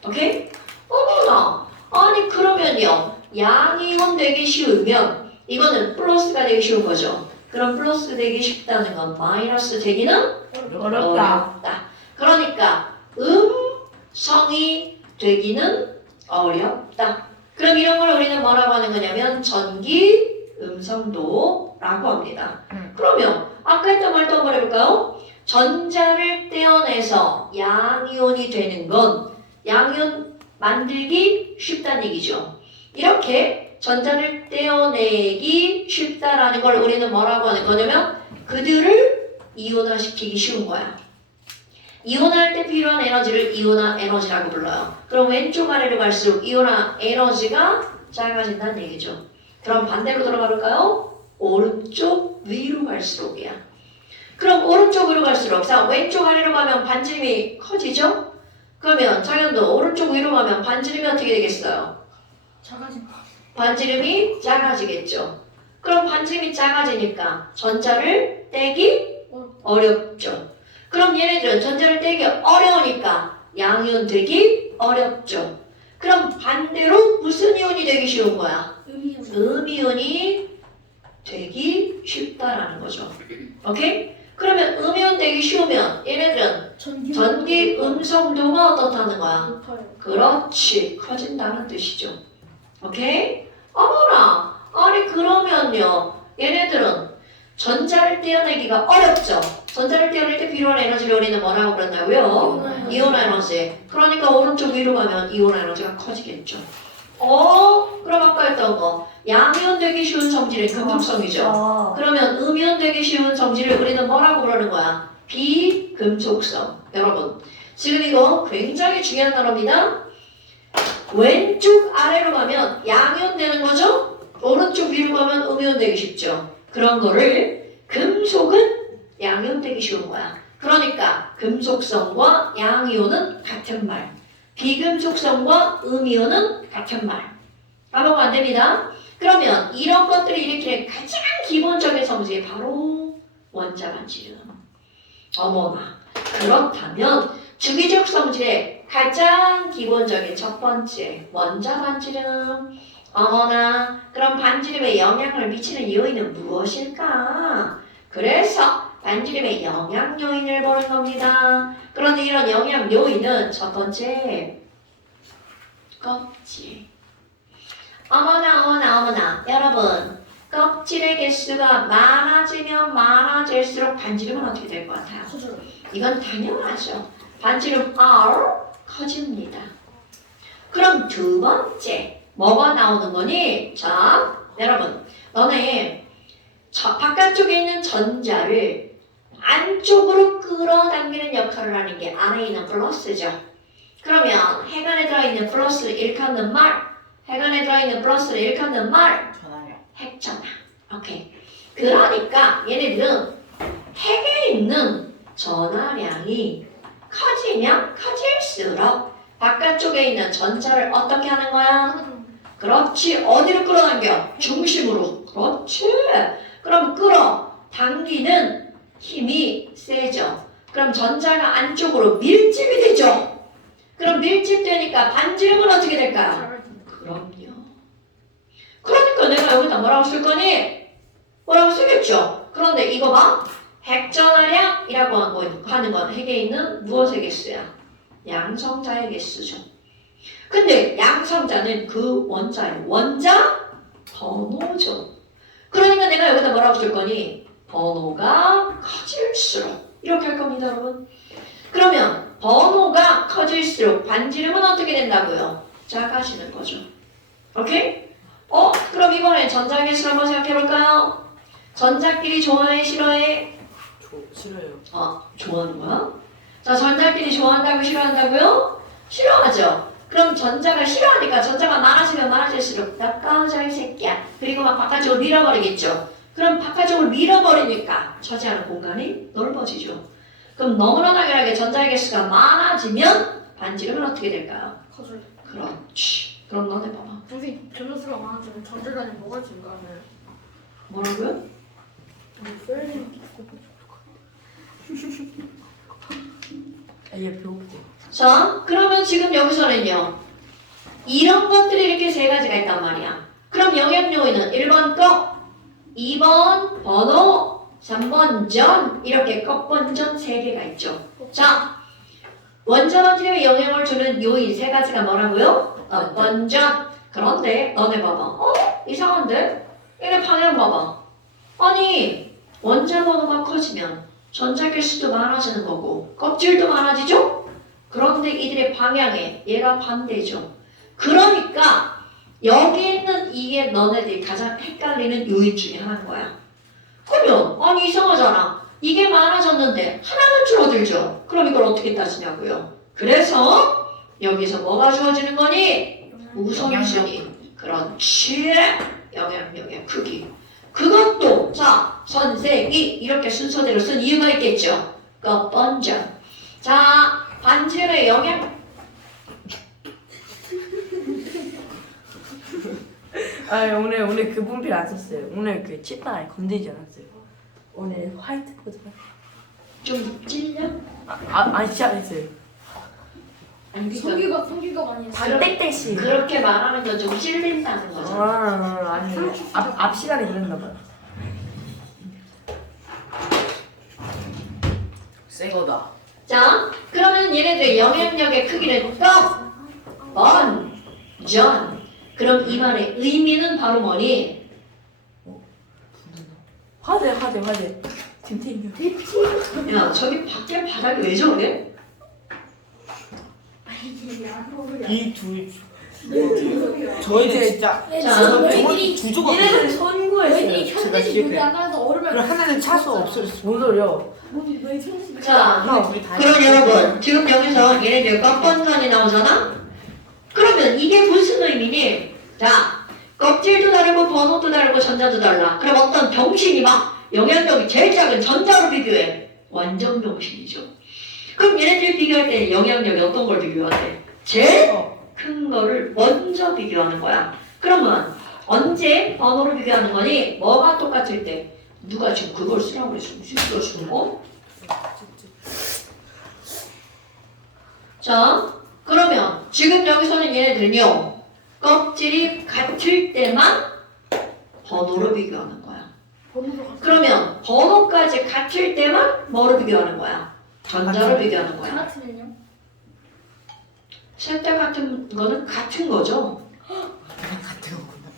오케이? 어머나. 아니 그러면요. 양이온 되기 쉬우면 이거는 플러스가 되기 쉬운 거죠. 그럼 플러스 되기 쉽다는 건 마이너스 되기는 어렵다. 그러니까 음성이 되기는 어렵다. 그럼 이런 걸 우리는 뭐라고 하는 거냐면 전기 음성도라고 합니다. 그러면 아까 했던 말도 한번 해볼까요? 전자를 떼어내서 양이온이 되는 건 양이온 만들기 쉽다는 얘기죠. 이렇게 전자를 떼어내기 쉽다라는 걸 우리는 뭐라고 하는 거냐면 그들을 이온화시키기 쉬운 거야. 이온화할 때 필요한 에너지를 이온화 에너지라고 불러요. 그럼 왼쪽 아래로 갈수록 이온화 에너지가 작아진다는 얘기죠. 그럼 반대로 들어가 볼까요? 오른쪽 위로 갈수록이야. 그럼 오른쪽 위로 갈수록 자 왼쪽 아래로 가면 반지름이 커지죠? 그러면 장현도 오른쪽 위로 가면 반지름이 어떻게 되겠어요? 작아진다. 반지름이 작아지겠죠. 그럼 반지름이 작아지니까 전자를 떼기 어렵죠. 그럼 얘네들은 전자를 떼기 어려우니까 양이온 되기 어렵죠. 그럼 반대로 무슨 이온이 되기 쉬운 거야? 음이온. 음이온이 되기 쉽다라는 거죠. 오케이? 그러면 음이온 되기 쉬우면 얘네들은 전기 음성도가 어떻다는 거야? 높아요. 그렇지. 커진다는 뜻이죠. 오케이? 어머나. 아니 그러면요. 얘네들은 전자를 떼어내기가 어렵죠. 전자를 떼어낼 때 필요한 에너지를 우리는 뭐라고 그런다고요? 이온화 에너지. 그러니까 오른쪽 위로 가면 이온화 에너지가 커지겠죠. 그럼 아까 했던 거 양이온 되기 쉬운 성질은 금속성이죠. 그러면 음이온 되기 쉬운 성질을 우리는 뭐라고 부르는 거야? 비금속성. 여러분 지금 이거 굉장히 중요한 단어입니다. 왼쪽 아래로 가면 양이온 되는 거죠? 오른쪽 위로 가면 음이온 되기 쉽죠. 그런 거를 금속은 양이온 되기 쉬운 거야. 그러니까 금속성과 양이온은 같은 말, 비금속성과 음이온은 같은 말. 까먹으면 안 됩니다. 그러면 이런 것들을 일으키는 가장 기본적인 성질이 바로 원자 반지름. 어머나. 그렇다면 주기적 성질의 가장 기본적인 첫 번째 원자 반지름. 어머나. 그럼 반지름에 영향을 미치는 요인은 무엇일까? 그래서 반지름의 영향 요인을 보는 겁니다. 그런데 이런 영향 요인은 첫 번째 껍질. 어머나 여러분, 껍질의 개수가 많아지면 많아질수록 반지름은 어떻게 될 것 같아요? 커져요. 이건 당연하죠. 반지름 R 커집니다. 그럼 두 번째 뭐가 나오는 거니? 자, 여러분, 너네 바깥쪽에 있는 전자를 안쪽으로 끌어당기는 역할을 하는 게 안에 있는 플러스죠. 그러면 핵안에 들어있는 플러스를 일컫는 말, 핵안에 들어있는 플러스를 일컫는 말, 전화요. 핵전화. 오케이. 그러니까 얘네들은 핵에 있는 전하량이 커지면 커질수록 바깥쪽에 있는 전자를 어떻게 하는 거야? 그렇지. 어디로 끌어당겨? 중심으로. 그렇지. 그럼 끌어당기는 힘이 세죠. 그럼 전자가 안쪽으로 밀집이 되죠. 그럼 밀집되니까 반지름은 어떻게 될까요? 그럼요. 그러니까 내가 여기다 뭐라고 쓸 거니? 뭐라고 쓰겠죠. 그런데 이거 봐. 핵전하량이라고 하는 건 핵에 있는 무엇의 개수야? 양성자의 개수죠. 근데 양성자는 그 원자의 원자 번호죠. 그러니까 내가 여기다 뭐라고 쓸 거니? 번호가 커질수록 이렇게 할 겁니다, 여러분. 그러면 번호가 커질수록 반지름은 어떻게 된다고요? 작아지는 거죠. 오케이? 그럼 이번에 전자 개수를 한번 생각해 볼까요? 전자끼리 좋아해, 싫어해? 싫어요. 좋아하는 거야? 자, 전자끼리 좋아한다고 싫어한다고요? 싫어하죠. 그럼 전자가 싫어하니까 전자가 많아지면 많아질수록 나까워져 이 새끼야. 그리고 막 바깥쪽으로 밀어버리겠죠. 그럼 바깥쪽으로 밀어버리니까 차지하는 공간이 넓어지죠. 그럼 너무나 당연하게 전자의 개수가 많아지면 반지름은 어떻게 될까요? 커져요. 그렇지. 그럼 너네 봐봐. 선생님, 변호수가 많아지면 전자량이 뭐가 증가하나요? 뭐라고요? 얘 배고프대. 자, 그러면 지금 여기서는요. 이런 것들이 이렇게 세 가지가 있단 말이야. 그럼 영향 요인은 1번 껍, 2번 번호, 3번 전 이렇게 껍번전 세 개가 있죠. 자, 원자 반지름에 영향을 주는 요인 세 가지가 뭐라고요? 껍번전. 그런데 너네 봐봐. 이상한데? 얘네 방향 봐봐. 아니, 원자 번호가 커지면 전자 개수도 많아지는 거고 껍질도 많아지죠? 그런데 이들의 방향에 얘가 반대죠. 그러니까 여기 있는 이게 너네들이 가장 헷갈리는 요인 중에 하나인 거야. 그러면 아니 이상하잖아. 이게 많아졌는데 하나는 줄어들죠. 그럼 이걸 어떻게 따지냐고요. 그래서 여기서 뭐가 주어지는 거니? 우선순위. 그렇지. 영향력의 크기. 그것도 자 선생이 이렇게 순서대로 쓴 이유가 있겠죠. 껍번전. 자 반지름의 영향. 오늘 그 분필 안 썼어요. 오늘 그 칠판 건드리지 않았어요. 오늘 화이트보드가. 좀 찔려? 아니 진짜 안 했어요. 아니 성기가 많이 했어요. 아 땡땡씨. 그렇게 말하는 건 좀 찔린다는 거잖아. 아니 앞 시간에 그랬나 봐요. 새 거다. 자 그러면 얘네들의 영향력의 크기는 껍, 번, 전. 그럼 이 말의 의미는 바로 뭐니? 화재. 템템이요. 야 저기 밖에 바닥이 왜 저래? 이두 저희는 진짜 자, 너희들이 두 조각. 얘네들 너희들이 선구했어요. 현대식 문제 안 나와서 얼음을 그럼 하나는 차수 없을 수. 뭔 소리야? 너희 현대식 자 우리 다. 그럼 여러분 지금 여기서 얘네들 껍번전이 나오잖아? 그러면 이게 무슨 의미니? 자 껍질도 다르고 번호도 다르고 전자도 달라. 그럼 어떤 병신이 막 영향력이 제일 작은 전자로 비교해. 완전 병신이죠. 그럼 얘네들이 비교할 때 영향력이 어떤 걸 비교하대? 제일 큰 거를 먼저 비교하는 거야. 그러면 언제 번호를 비교하는 거니? 뭐가 똑같을 때? 누가 지금 그걸 쓰라고 그랬어? 무슨 걸 쓰는 거? 자, 그러면 지금 여기서는 얘네들은요, 껍질이 같을 때만 번호로 비교하는 거야. 그러면 번호까지 같을 때만 뭐로 비교하는 거야? 전자로 비교하는 다 거야. 같으면요? 셋 다 같은 거는 같은 거죠. 같은 거구나.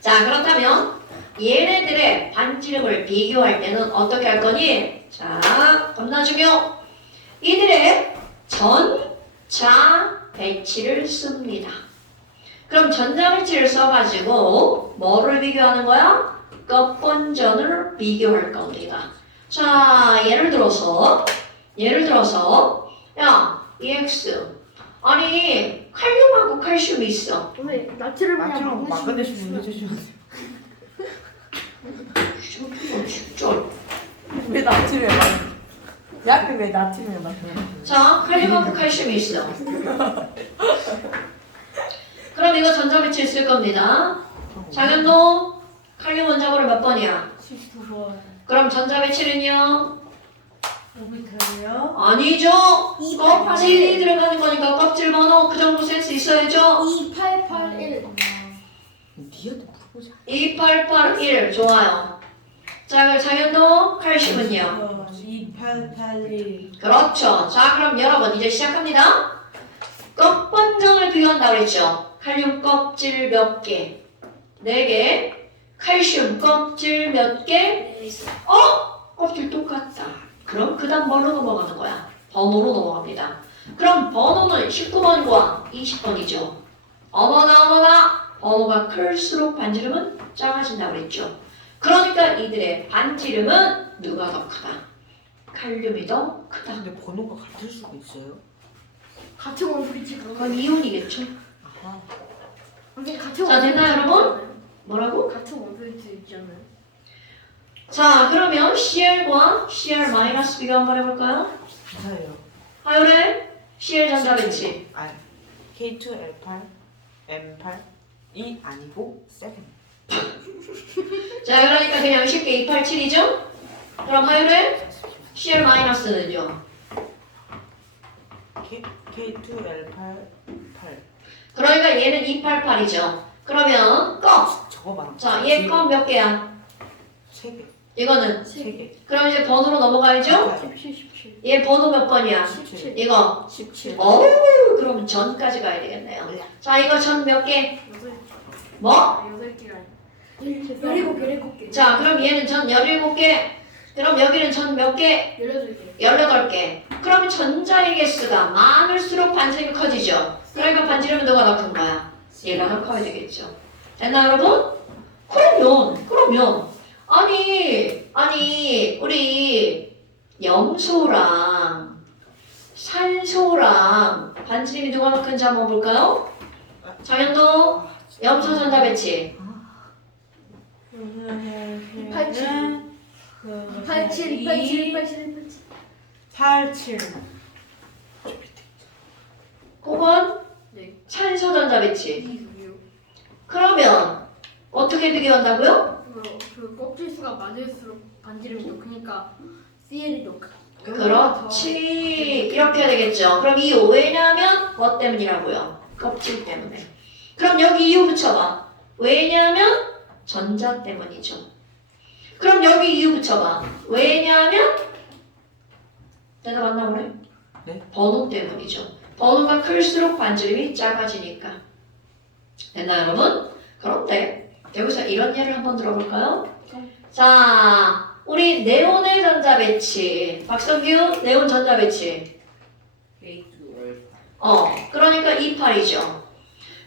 자, 그렇다면 얘네들의 반지름을 비교할 때는 어떻게 할 거니? 자, 겁나 중요. 이들의 전자 배치를 씁니다. 그럼 전자 배치를 써가지고 뭐를 비교하는 거야? 끝번전을 비교할 겁니다. 자, 예를 들어서 야, EX 아니 칼륨하고 칼슘이 있어. 왜 나트륨이랑 마지막 마그네슘 마그네슘 해주시면 돼요. 진짜. 왜 나트륨에 맞 약간 왜 나트륨에 맞아요? 자, 칼륨하고 칼슘이 있어. 그럼 이거 전자 배치를 쓸 겁니다. 장현도 칼륨 원자번호 몇 번이야? 19번. 그럼 전자 배치는요? 오비탈이요. 아니죠. 2881 껍질이 들어가는 거니까 껍질 번호 그 정도 센스 있어야죠. 2881 니한테 물어보자. 2881 좋아요. 자, 그럼 장현도 칼슘은요? 2881. 그렇죠. 자, 그럼 여러분 이제 시작합니다. 끝번전을 비교한다고 그랬죠. 칼륨 껍질 몇 개? 4개. 칼슘 껍질 몇 개? 껍질 똑같다. 그럼 그 다음 뭐로 넘어가는 거야? 번호로 넘어갑니다. 그럼 번호는 19번과 20번이죠. 어머나 번호가 클수록 반지름은 작아진다고 그랬죠. 그러니까 이들의 반지름은 누가 더 크다? 칼륨이 더 크다. 근데 번호가 같을 수가 있어요? 같은 원소리지 그런 거. 그건 이온이겠죠. 아하. 근데 같은 자, 됐나요, 원소리지 여러분? 있잖아요. 뭐라고? 같은 원소리지 있잖아요. 자, 그러면 CL과 CR 마이너스 비교 한번 해볼까요? 비슷해요. 화요일에 CL 전자 배치. 아, K2L8, M8 이 아니고 세븐. 자, 그러니까 그냥 쉽게 287이죠? 그럼 화요일에 CL 마이너스는요? K2L8 8. 그러니까 얘는 288이죠. 그러면 껌. 저거 봐. 자, 얘 껌 몇 개야? 3개. 이거는. 3개. 그럼 이제 번호로 넘어가야죠? 17 17 얘 번호 몇 번이야? 17 이거. 17 어우, 그럼 전까지 가야 되겠네요. 자, 이거 전 몇 개? 뭐? 8개가 17개 자, 그럼 얘는 전 17개. 그럼 여기는 전 몇 개? 18개 18개. 그러면 전자의 개수가 많을수록 반지름이 커지죠. 그러니까 반지름은 누가 더 큰 거야? 얘가 더 커야 되겠죠. 됐나 여러분? 그러면 아니 우리 염소랑 산소랑 반지름이 누가 더 큰지 한번 볼까요? 장현도 염소 전자 배치. 87 87 87 87 87. 혹은 네. 산소 전자 배치. 2 그러면 어떻게 비교한다고요? 그 껍질 수가 많을수록 반지름이 더 크니까 CL이 더 크. 그렇지. 이렇게 해야 되겠죠. 그럼 이 왜냐면 뭐 때문이라고요? 껍질 때문에. 그럼 여기 이유 붙여봐. 왜냐면 전자 때문이죠. 그럼 여기 이유 붙여봐. 왜냐면 대답 안 나오네? 네. 번호 때문이죠. 번호가 클수록 반지름이 작아지니까. 됐나요, 여러분? 그런데 여기서 이런 예를 한번 들어볼까요? 자, 우리 네온의 전자 배치. 박성규, 네온 전자 배치. 그러니까 28이죠.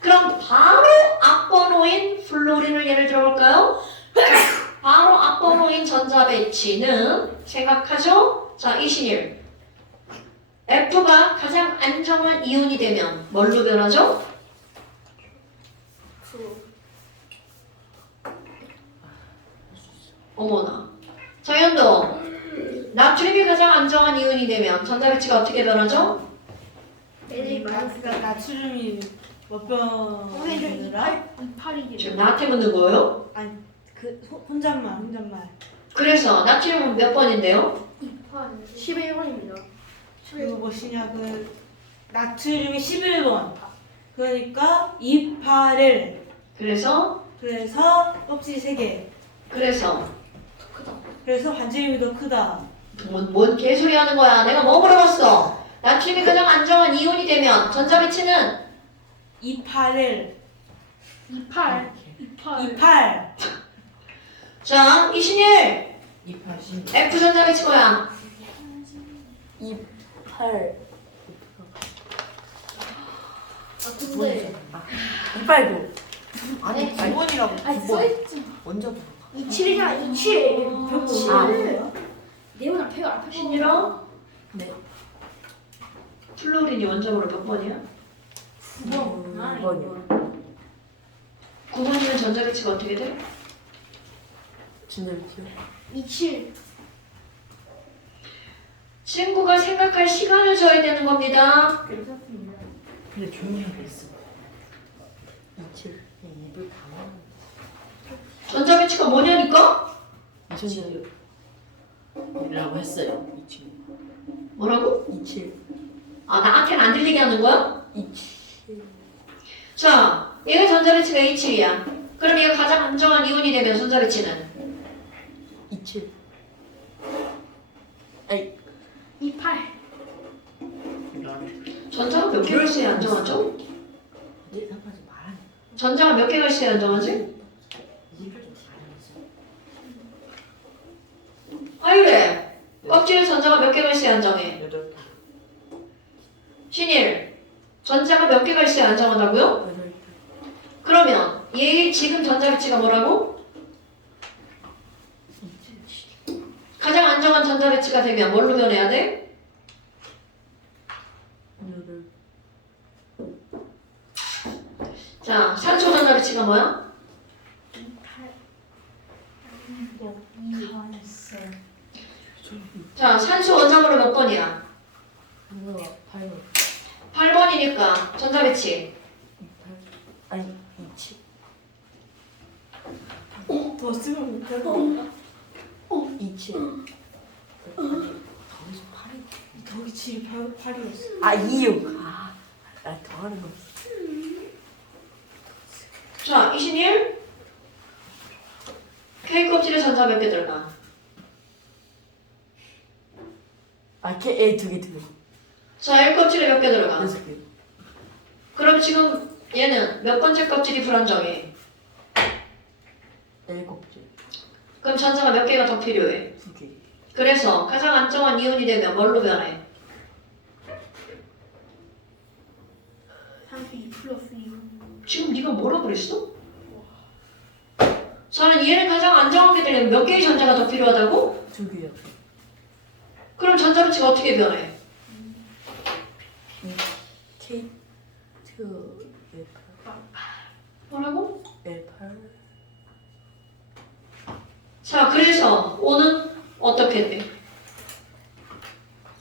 그럼 바로 앞번호인 플로린을 예를 들어볼까요? 바로 앞번호인 전자 배치는 생각하죠? 자, 이신일. F가 가장 안정한 이온이 되면 뭘로 변하죠? 어머나. 장현도, 나트륨 나트륨이 가장 안정한 이온이 되면 전자배치가 어떻게 변하죠? 애들이 많이 그러니까 나트륨이 몇 병이더라? 8이게 지금 나한테 묻는 거예요? 그 혼잣말. 그래서 나트륨은 몇 번인데요? 11번입니다. 그 무엇이냐 그 나트륨이 11번. 그러니까 28을 그래서 껍질이 3개. 그래서 그래서 반지름이 더 크다. 뭔 개소리 하는 거야? 내가 뭐 물어봤어? 나트륨이 가장 안정한 이온이 되면 전자배치는 28을 28. 28. 자 이신일 280. F 전자배치 뭐야? 8 근데 289 아니 9번이라고. 아니 9번. 써있지. 먼저 봐. 27이잖아 27. 아. 네모랑 폐가 앞에 신일아 네 플로린이 원점으로 몇 번이야? 9번이요 9번이면 전자배치가 어떻게 돼? 진열티요 27. 친구가 생각할 시간을 줘야 되는 겁니다. 괜찮습니다. 근데 조용히 하고 있어. 27 입을 다물어. 전자배치가 뭐냐니까? 진열 이라고 했어요. 이 친구. 뭐라고? 27 아 나한테는 안 들리게 하는 거야? 27 자 얘가 전자배치가 H2야. 그럼 얘가 가장 안정한 이온이 되면 전자배치는 27 아이 28. 전자가 몇 개가 있어야 안정하죠? 대답하지 말라니까. 전자가 몇 개가 있어야 안정하지? 입을 좀 다물었어. 아유래 껍질에 전자가 몇 개가 있어야 안정해? 8개. 신일 전자가 몇 개가 있어야 안정하다고요? 8 그러면 얘 지금 전자배치가 뭐라고? 가장 안정한 전자배치가 되면 뭘로 변해야 돼? 8 자 산소 전자배치가 뭐야? 28. 자 산소 원점으로 몇 번이야? 8 8번이니까 전자배치 아니 27 더 쓰면 못할 거 같아. 27 거기서 8이. 거기 질이 8이었어. 아 26 아 더하는 거 없어 자 21 K 껍질에 전자 몇 개 들어가? 걔 2개 들어 자 L 껍질에 몇 개 들어가? 6개 그럼 지금 얘는 몇 번째 껍질이 불안정해? 7개 그럼 전자가 몇 개가 더 필요해? 2개 그래서 가장 안정한 이온이 되면 뭘로 변해? 32 플러스 2. 지금 네가 뭐라 그랬어? 저는 얘는 가장 안정하게 되려면 몇 개의 전자가 더 필요하다고? 2개요 그럼 전자배치가 어떻게 변해? K 2 뭐라고? L8 자 그래서 O는 어떻게 돼?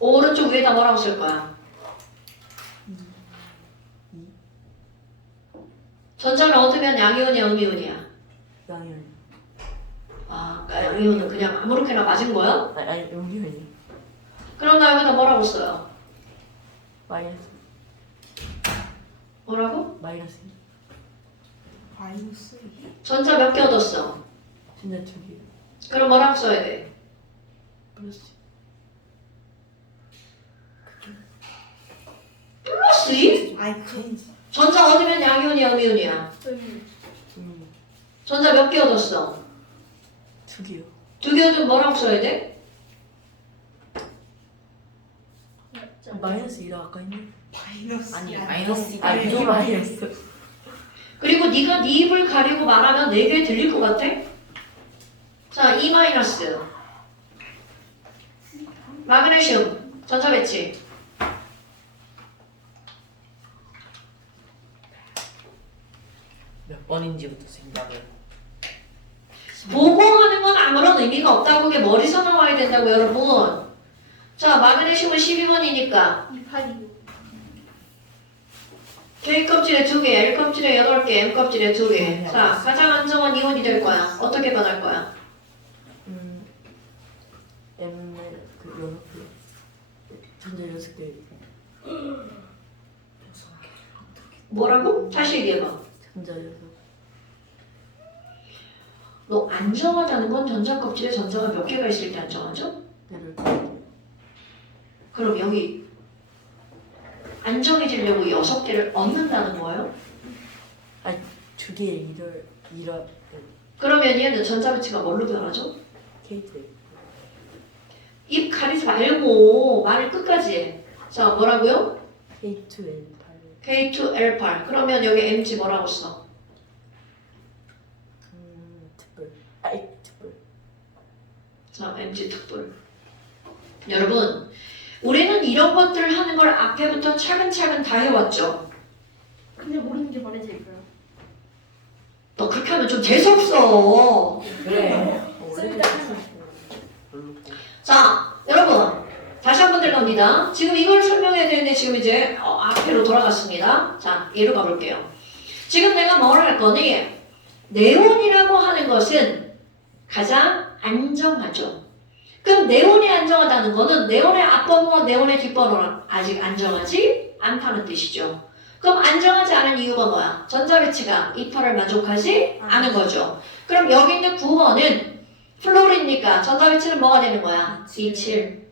오른쪽 위에다 뭐라고 쓸 거야? 전자를 얻으면 양이온이야 음이온이야? 양이요 아 그러니까 양이온은 그냥 아무렇게나 맞은 거야? 아니 음이요 그럼 나 여기다 뭐라고 써요? 마이너스 뭐라고? 마이너스 마이너스 2. 전자 몇 개 얻었어? 진짜 2개 그럼 뭐라고 써야 돼? 플러스 플러스 2? 아이 그 전자 얻으면 양이온이야 음이온이야? 전자 몇 개 얻었어? 2개요 2개 얻으면 뭐라고 써야 돼? 마이너스 2라 아까 했네 마이너스. 아니, 야, 마이너스 너- 이 마이너스 그리고 네가 네 입을 가리고 말하면 내 귀에 들릴 것 같아? 자, E 마이너스 마그네슘 전자 배치 몇 번인지부터 생각을. 보고하는 건 아무런 의미가 없다고 그게 머리서 나와야 된다고 여러분. 자, 마그네슘은 12번이니까 이파리. K 껍질에 2개, L 껍질에 8개, M 껍질에 2개. 자, 가장 안정한 이온이 될 거야. 어떻게 변할 거야? M 그 6개 전자 6개 뭐라고? 다시 얘기해봐. 전자 6개 너 안정하다는 건 전자 껍질에 전자가 몇 개가 있을 때 안정하죠? 를 그럼 여기 안정해지려고 6개를 얻는다는 거예요? 2개의 1을 그러면 얘는 전자 배치가 뭘로 변하죠? K2 입 가리지 말고 말을 끝까지 해. 자, 뭐라고요? K2L8 K2L8. 그러면 여기 MG 뭐라고 써? 특불 특불 자, MG 특불. 여러분, 우리는 이런 것들을 하는 걸 앞에부터 차근차근 다 해왔죠? 근데 모르는 게 말이 될까요? 너 그렇게 하면 좀 재수없어. 그래 자, 여러분 다시 한 번 들 겁니다. 지금 이걸 설명해야 되는데 지금 이제 앞으로 돌아갔습니다. 자, 예로 가볼게요. 지금 내가 뭘 할 거니? 네온이라고 하는 것은 가장 안정하죠. 그럼 네온이 안정하다는 거는 네온의 앞번호와 네온의 뒷번호는 아직 안정하지 않다는 뜻이죠. 그럼 안정하지 않은 이유가 뭐야? 전자 배치가 이파를 만족하지 않은 거죠. 그럼 여기 있는 9번은 플로리니까 전자 배치는 뭐가 되는 거야? 27.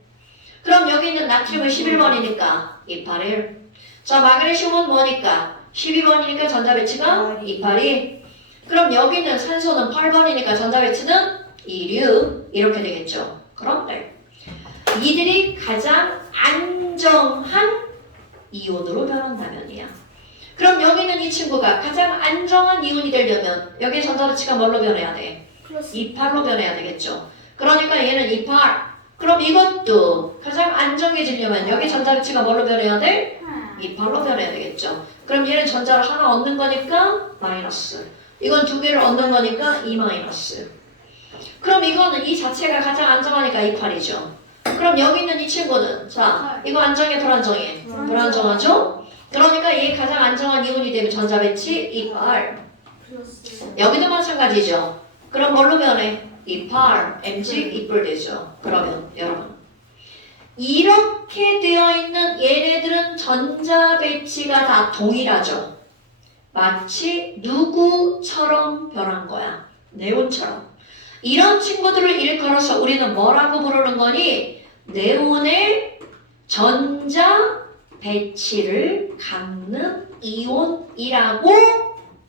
그럼 여기 있는 나트륨은 11번이니까 281. 자, 마그네슘은 뭐니까? 12번이니까 전자 배치가 282. 그럼 여기 있는 산소는 8번이니까 전자 배치는 26. 이렇게 되겠죠. 그런데 이들이 가장 안정한 이온으로 변한다면이야. 그럼 여기 있는 이 친구가 가장 안정한 이온이 되려면 여기에 전자 배치가 뭘로 변해야 돼? 플러스. 28로 변해야 되겠죠. 그러니까 얘는 28. 그럼 이것도 가장 안정해지려면 여기 전자 배치가 뭘로 변해야 돼? 28로 변해야 되겠죠. 그럼 얘는 전자를 하나 얻는 거니까 마이너스. 이건 2개를 얻는 거니까 2 마이너스. 그럼 이거는 이 자체가 가장 안정하니까 28이죠. 그럼 여기 있는 이 친구는 자, 이거 안정해 불안정해? 불안정하죠? 그러니까 얘 가장 안정한 이온이 되면 전자 배치 28. 플러스. 여기도 마찬가지죠. 그럼 뭘로 변해? 28, mg 2뿔 되죠. 그러면 여러분 이렇게 되어 있는 얘네들은 전자 배치가 다 동일하죠. 마치 누구처럼 변한 거야? 네온처럼. 이런 친구들을 일컬어서 우리는 뭐라고 부르는 거니? 네온의 전자 배치를 갖는 이온이라고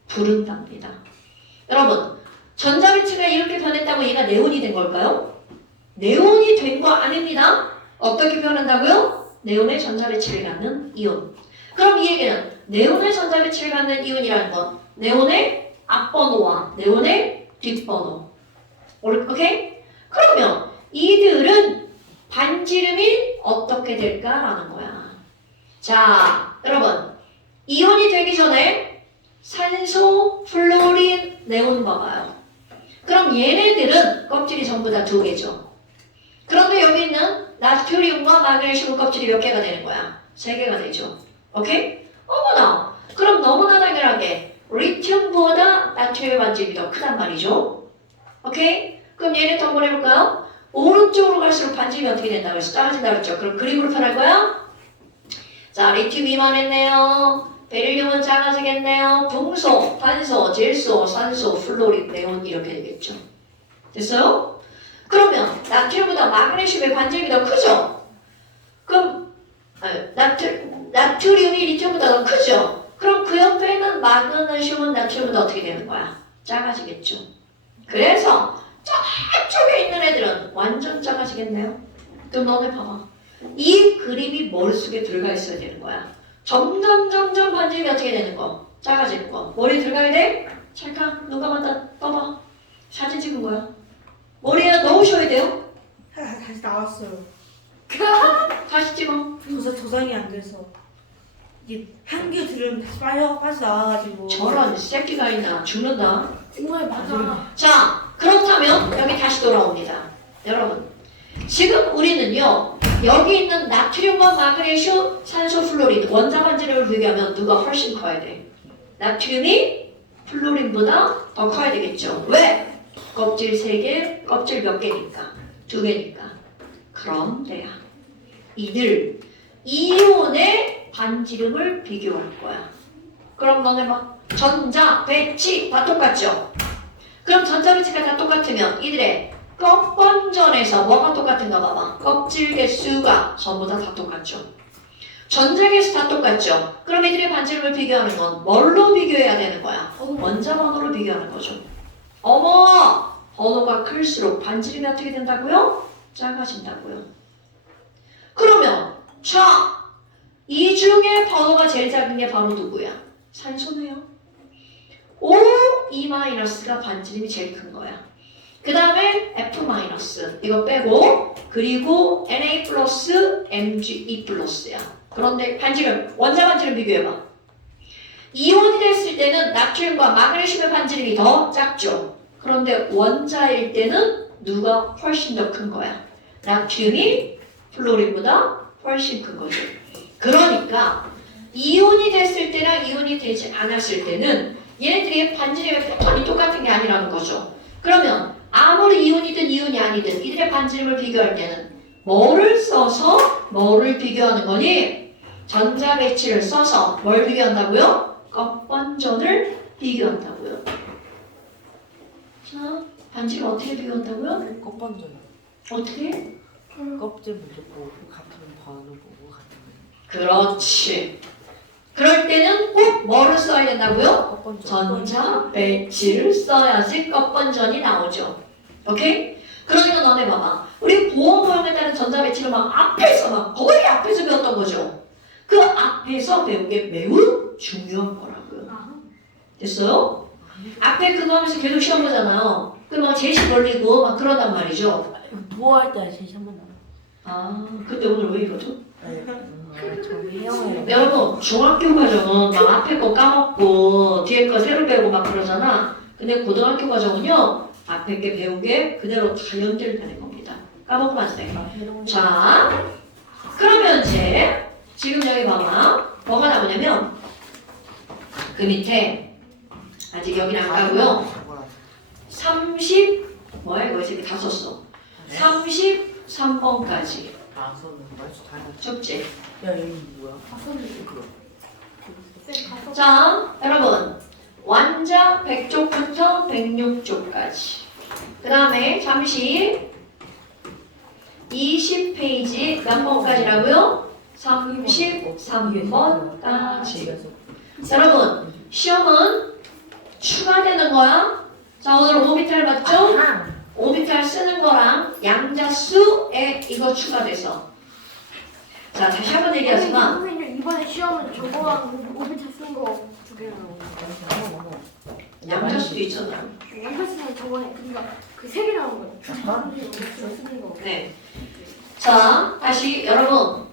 부른답니다. 여러분, 전자 배치가 이렇게 변했다고 얘가 네온이 된 걸까요? 네온이 된 거 아닙니다. 어떻게 변한다고요? 네온의 전자 배치를 갖는 이온. 그럼 이 얘기는 네온의 전자 배치를 갖는 이온이라는 건 네온의 앞번호와 네온의 뒷번호. 오케이? 그러면 이들은 반지름이 어떻게 될까라는 거야. 자, 여러분 이온이 되기 전에 산소, 플로린, 네온 봐봐요. 그럼 얘네들은 껍질이 전부 다 2개죠. 그런데 여기 있는 나트륨과 마그네슘 껍질이 몇 개가 되는 거야? 3개가 되죠. 오케이? 어머나! 그럼 너무나 당연하게 리튬보다 나트륨 반지름이 더 크단 말이죠. 오케이? 그럼 얘네 또 한번 해볼까요? 오른쪽으로 갈수록 반지름이 어떻게 된다고 해서 작아진다고 그랬죠. 그럼 그림으로 편할 거야? 자, 리튬 이만했네요. 베릴륨은 작아지겠네요. 동소, 탄소, 질소, 산소, 플로린, 네온 이렇게 되겠죠. 됐어요? 그러면 나트륨보다 마그네슘의 반지름이 더 크죠? 그럼 나트륨이 리튬보다 더 크죠? 그럼 그 옆에 있는 마그네슘은 나트륨보다 어떻게 되는 거야? 작아지겠죠. 그래서 저쪽에 있는 애들은 완전 작아지겠네요. 그럼 너네 봐봐. 이 그림이 머릿속에 들어가 있어야 되는 거야. 점점 반지름이 어떻게 되는 거? 작아지는 거. 머리에 들어가야 돼? 잠깐 눈 감았다 떠봐. 사진 찍은 거야. 머리에 넣으셔야 돼요. 다시 나왔어요. 다시 찍어. 저장이 안 돼서 이게 한개 들으면 다시 빠져나와가지고. 저런 새끼가 있나 죽는다. 정말 맞아. 자, 그렇다면 여기 다시 돌아옵니다. 여러분, 지금 우리는요 여기 있는 나트륨과 마그네슘, 산소, 플로린 원자 반지름을 비교하면 누가 훨씬 커야 돼? 나트륨이 플로린보다 더 커야 되겠죠. 왜? 껍질 3개, 껍질 몇 개니까? 2개니까. 그럼 돼야. 이들 이온의 반지름을 비교할 거야. 그럼 너네 막 전자, 배치 다 똑같죠? 그럼 전자, 배치가 다 똑같으면 이들의 껍번전에서 뭐가 똑같은가 봐봐. 껍질 개수가 전부 다 똑같죠. 전자 개수 다 똑같죠. 그럼 이들의 반지름을 비교하는 건 뭘로 비교해야 되는 거야? 원자 번호로 비교하는 거죠. 어머! 번호가 클수록 반지름이 어떻게 된다고요? 작아진다고요. 그러면 자, 이 중에 번호가 제일 작은 게 바로 누구야? 산소네요. O, E-가 반지름이 제일 큰 거야. 그 다음에 F- 이거 빼고 그리고 Na+, Mge+야. 그런데 반지름, 원자 반지름 비교해봐. 이온이 됐을 때는 나트륨과 마그네슘의 반지름이 더 작죠. 그런데 원자일 때는 누가 훨씬 더 큰 거야? 나트륨이 플로린보다 훨씬 큰 거죠. 그러니까 이온이 됐을 때랑 이온이 되지 않았을 때는 얘네들이 반지름의 패턴이 똑같은 게 아니라는 거죠. 그러면 아무리 이온이든 이온이 아니든 이들의 반지름을 비교할 때는 뭐를 써서 뭐를 비교하는 거니? 전자 배치를 써서 뭘 비교한다고요? 껍번전을 비교한다고요. 자, 반지름 어떻게 비교한다고요? 껍번전. 어떻게? 껍질 먼저 보고 같은 번호 보고 같은 그렇지. 그럴 때는 꼭 뭐를 써야 된다고요? 껍번전. 전자 배치를 써야지 껍번전이 나오죠. 오케이? 그러니까 너네 봐봐. 우리 보호 모형에 따른 전자 배치를 막 앞에서 막 거의 앞에서 배웠던 거죠. 그 앞에서 배운 게 매우 중요한 거라고요. 됐어요? 앞에 그거 하면서 계속 시험 보잖아요. 그 막 제시 걸리고 막 그런단 말이죠. 뭐 할 때 제시 한번 나와. 아, 근데 오늘 왜 이러죠? 저기 해요. 여러분 중학교 과정은 막 앞에 거 까먹고 뒤에 거 새로 배우고 막 그러잖아. 근데 고등학교 과정은요 앞에 게 배운 게 그대로 다 연결되는 겁니다. 까먹으면 안 돼. 자, 그러면 이제 지금 여기 봐봐. 뭐가 나오냐면 그 밑에 아직 여기는 안 가고요. 30 뭐야 이거 이제 다 썼어. 33번까지 나서는 말수 다 해놨지. 적지. 야 여기 뭐야? 자, 여러분 완자 100쪽부터 106쪽까지 그 다음에 잠시 20페이지 몇 번까지라고요? 33번까지. 여러분 시험은 추가되는 거야. 자, 오늘 오비탈 맞죠? 오비탈 쓰는 거랑 양자수에 이거 추가돼서. 자, 다시 한번 얘기하지만 선생님 이번에 시험은 저거랑 오비타 쓴거 두 개로 양자수도 있잖아. 원패스는 저번에 그러니까 그 세 개 나온 거예요. 쓰는 거. 네. 자, 다시 여러분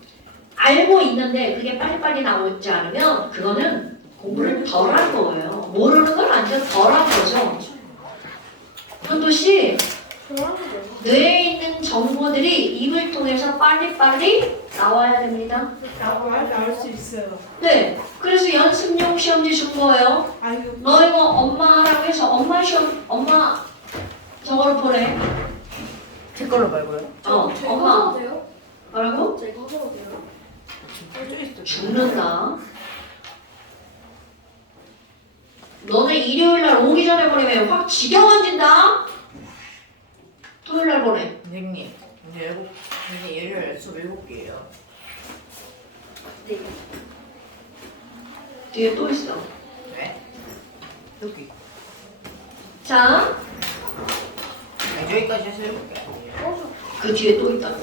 알고 있는데 그게 빨리빨리 나오지 않으면 그거는 공부를 덜 한 거예요. 모르는 건 완전 덜 한 거죠. 현도씨 그런 거죠. 뇌에 있는 정보들이 입을 통해서 빨리빨리 나와야 됩니다. 나올 수 있어요. 네. 그래서 연습용 시험지 준 거예요. 아유, 너 이거 엄마 하라고 해서 엄마 시험, 엄마 저거로 보내. 제 걸로 말고요? 제가 엄마. 하셔도 돼요? 뭐라고? 제가 하셔도 돼요? 죽는다. 너네 일요일날 오기 전에 보내면 확 지겨워진다. 토요일날 보내. 선생님 이제 일요일 수업 7개예요. 뒤에 또 있어. 네? 여기. 자, 네, 저기까지 해서 7개 아니에요? 그 뒤에 또 있다고.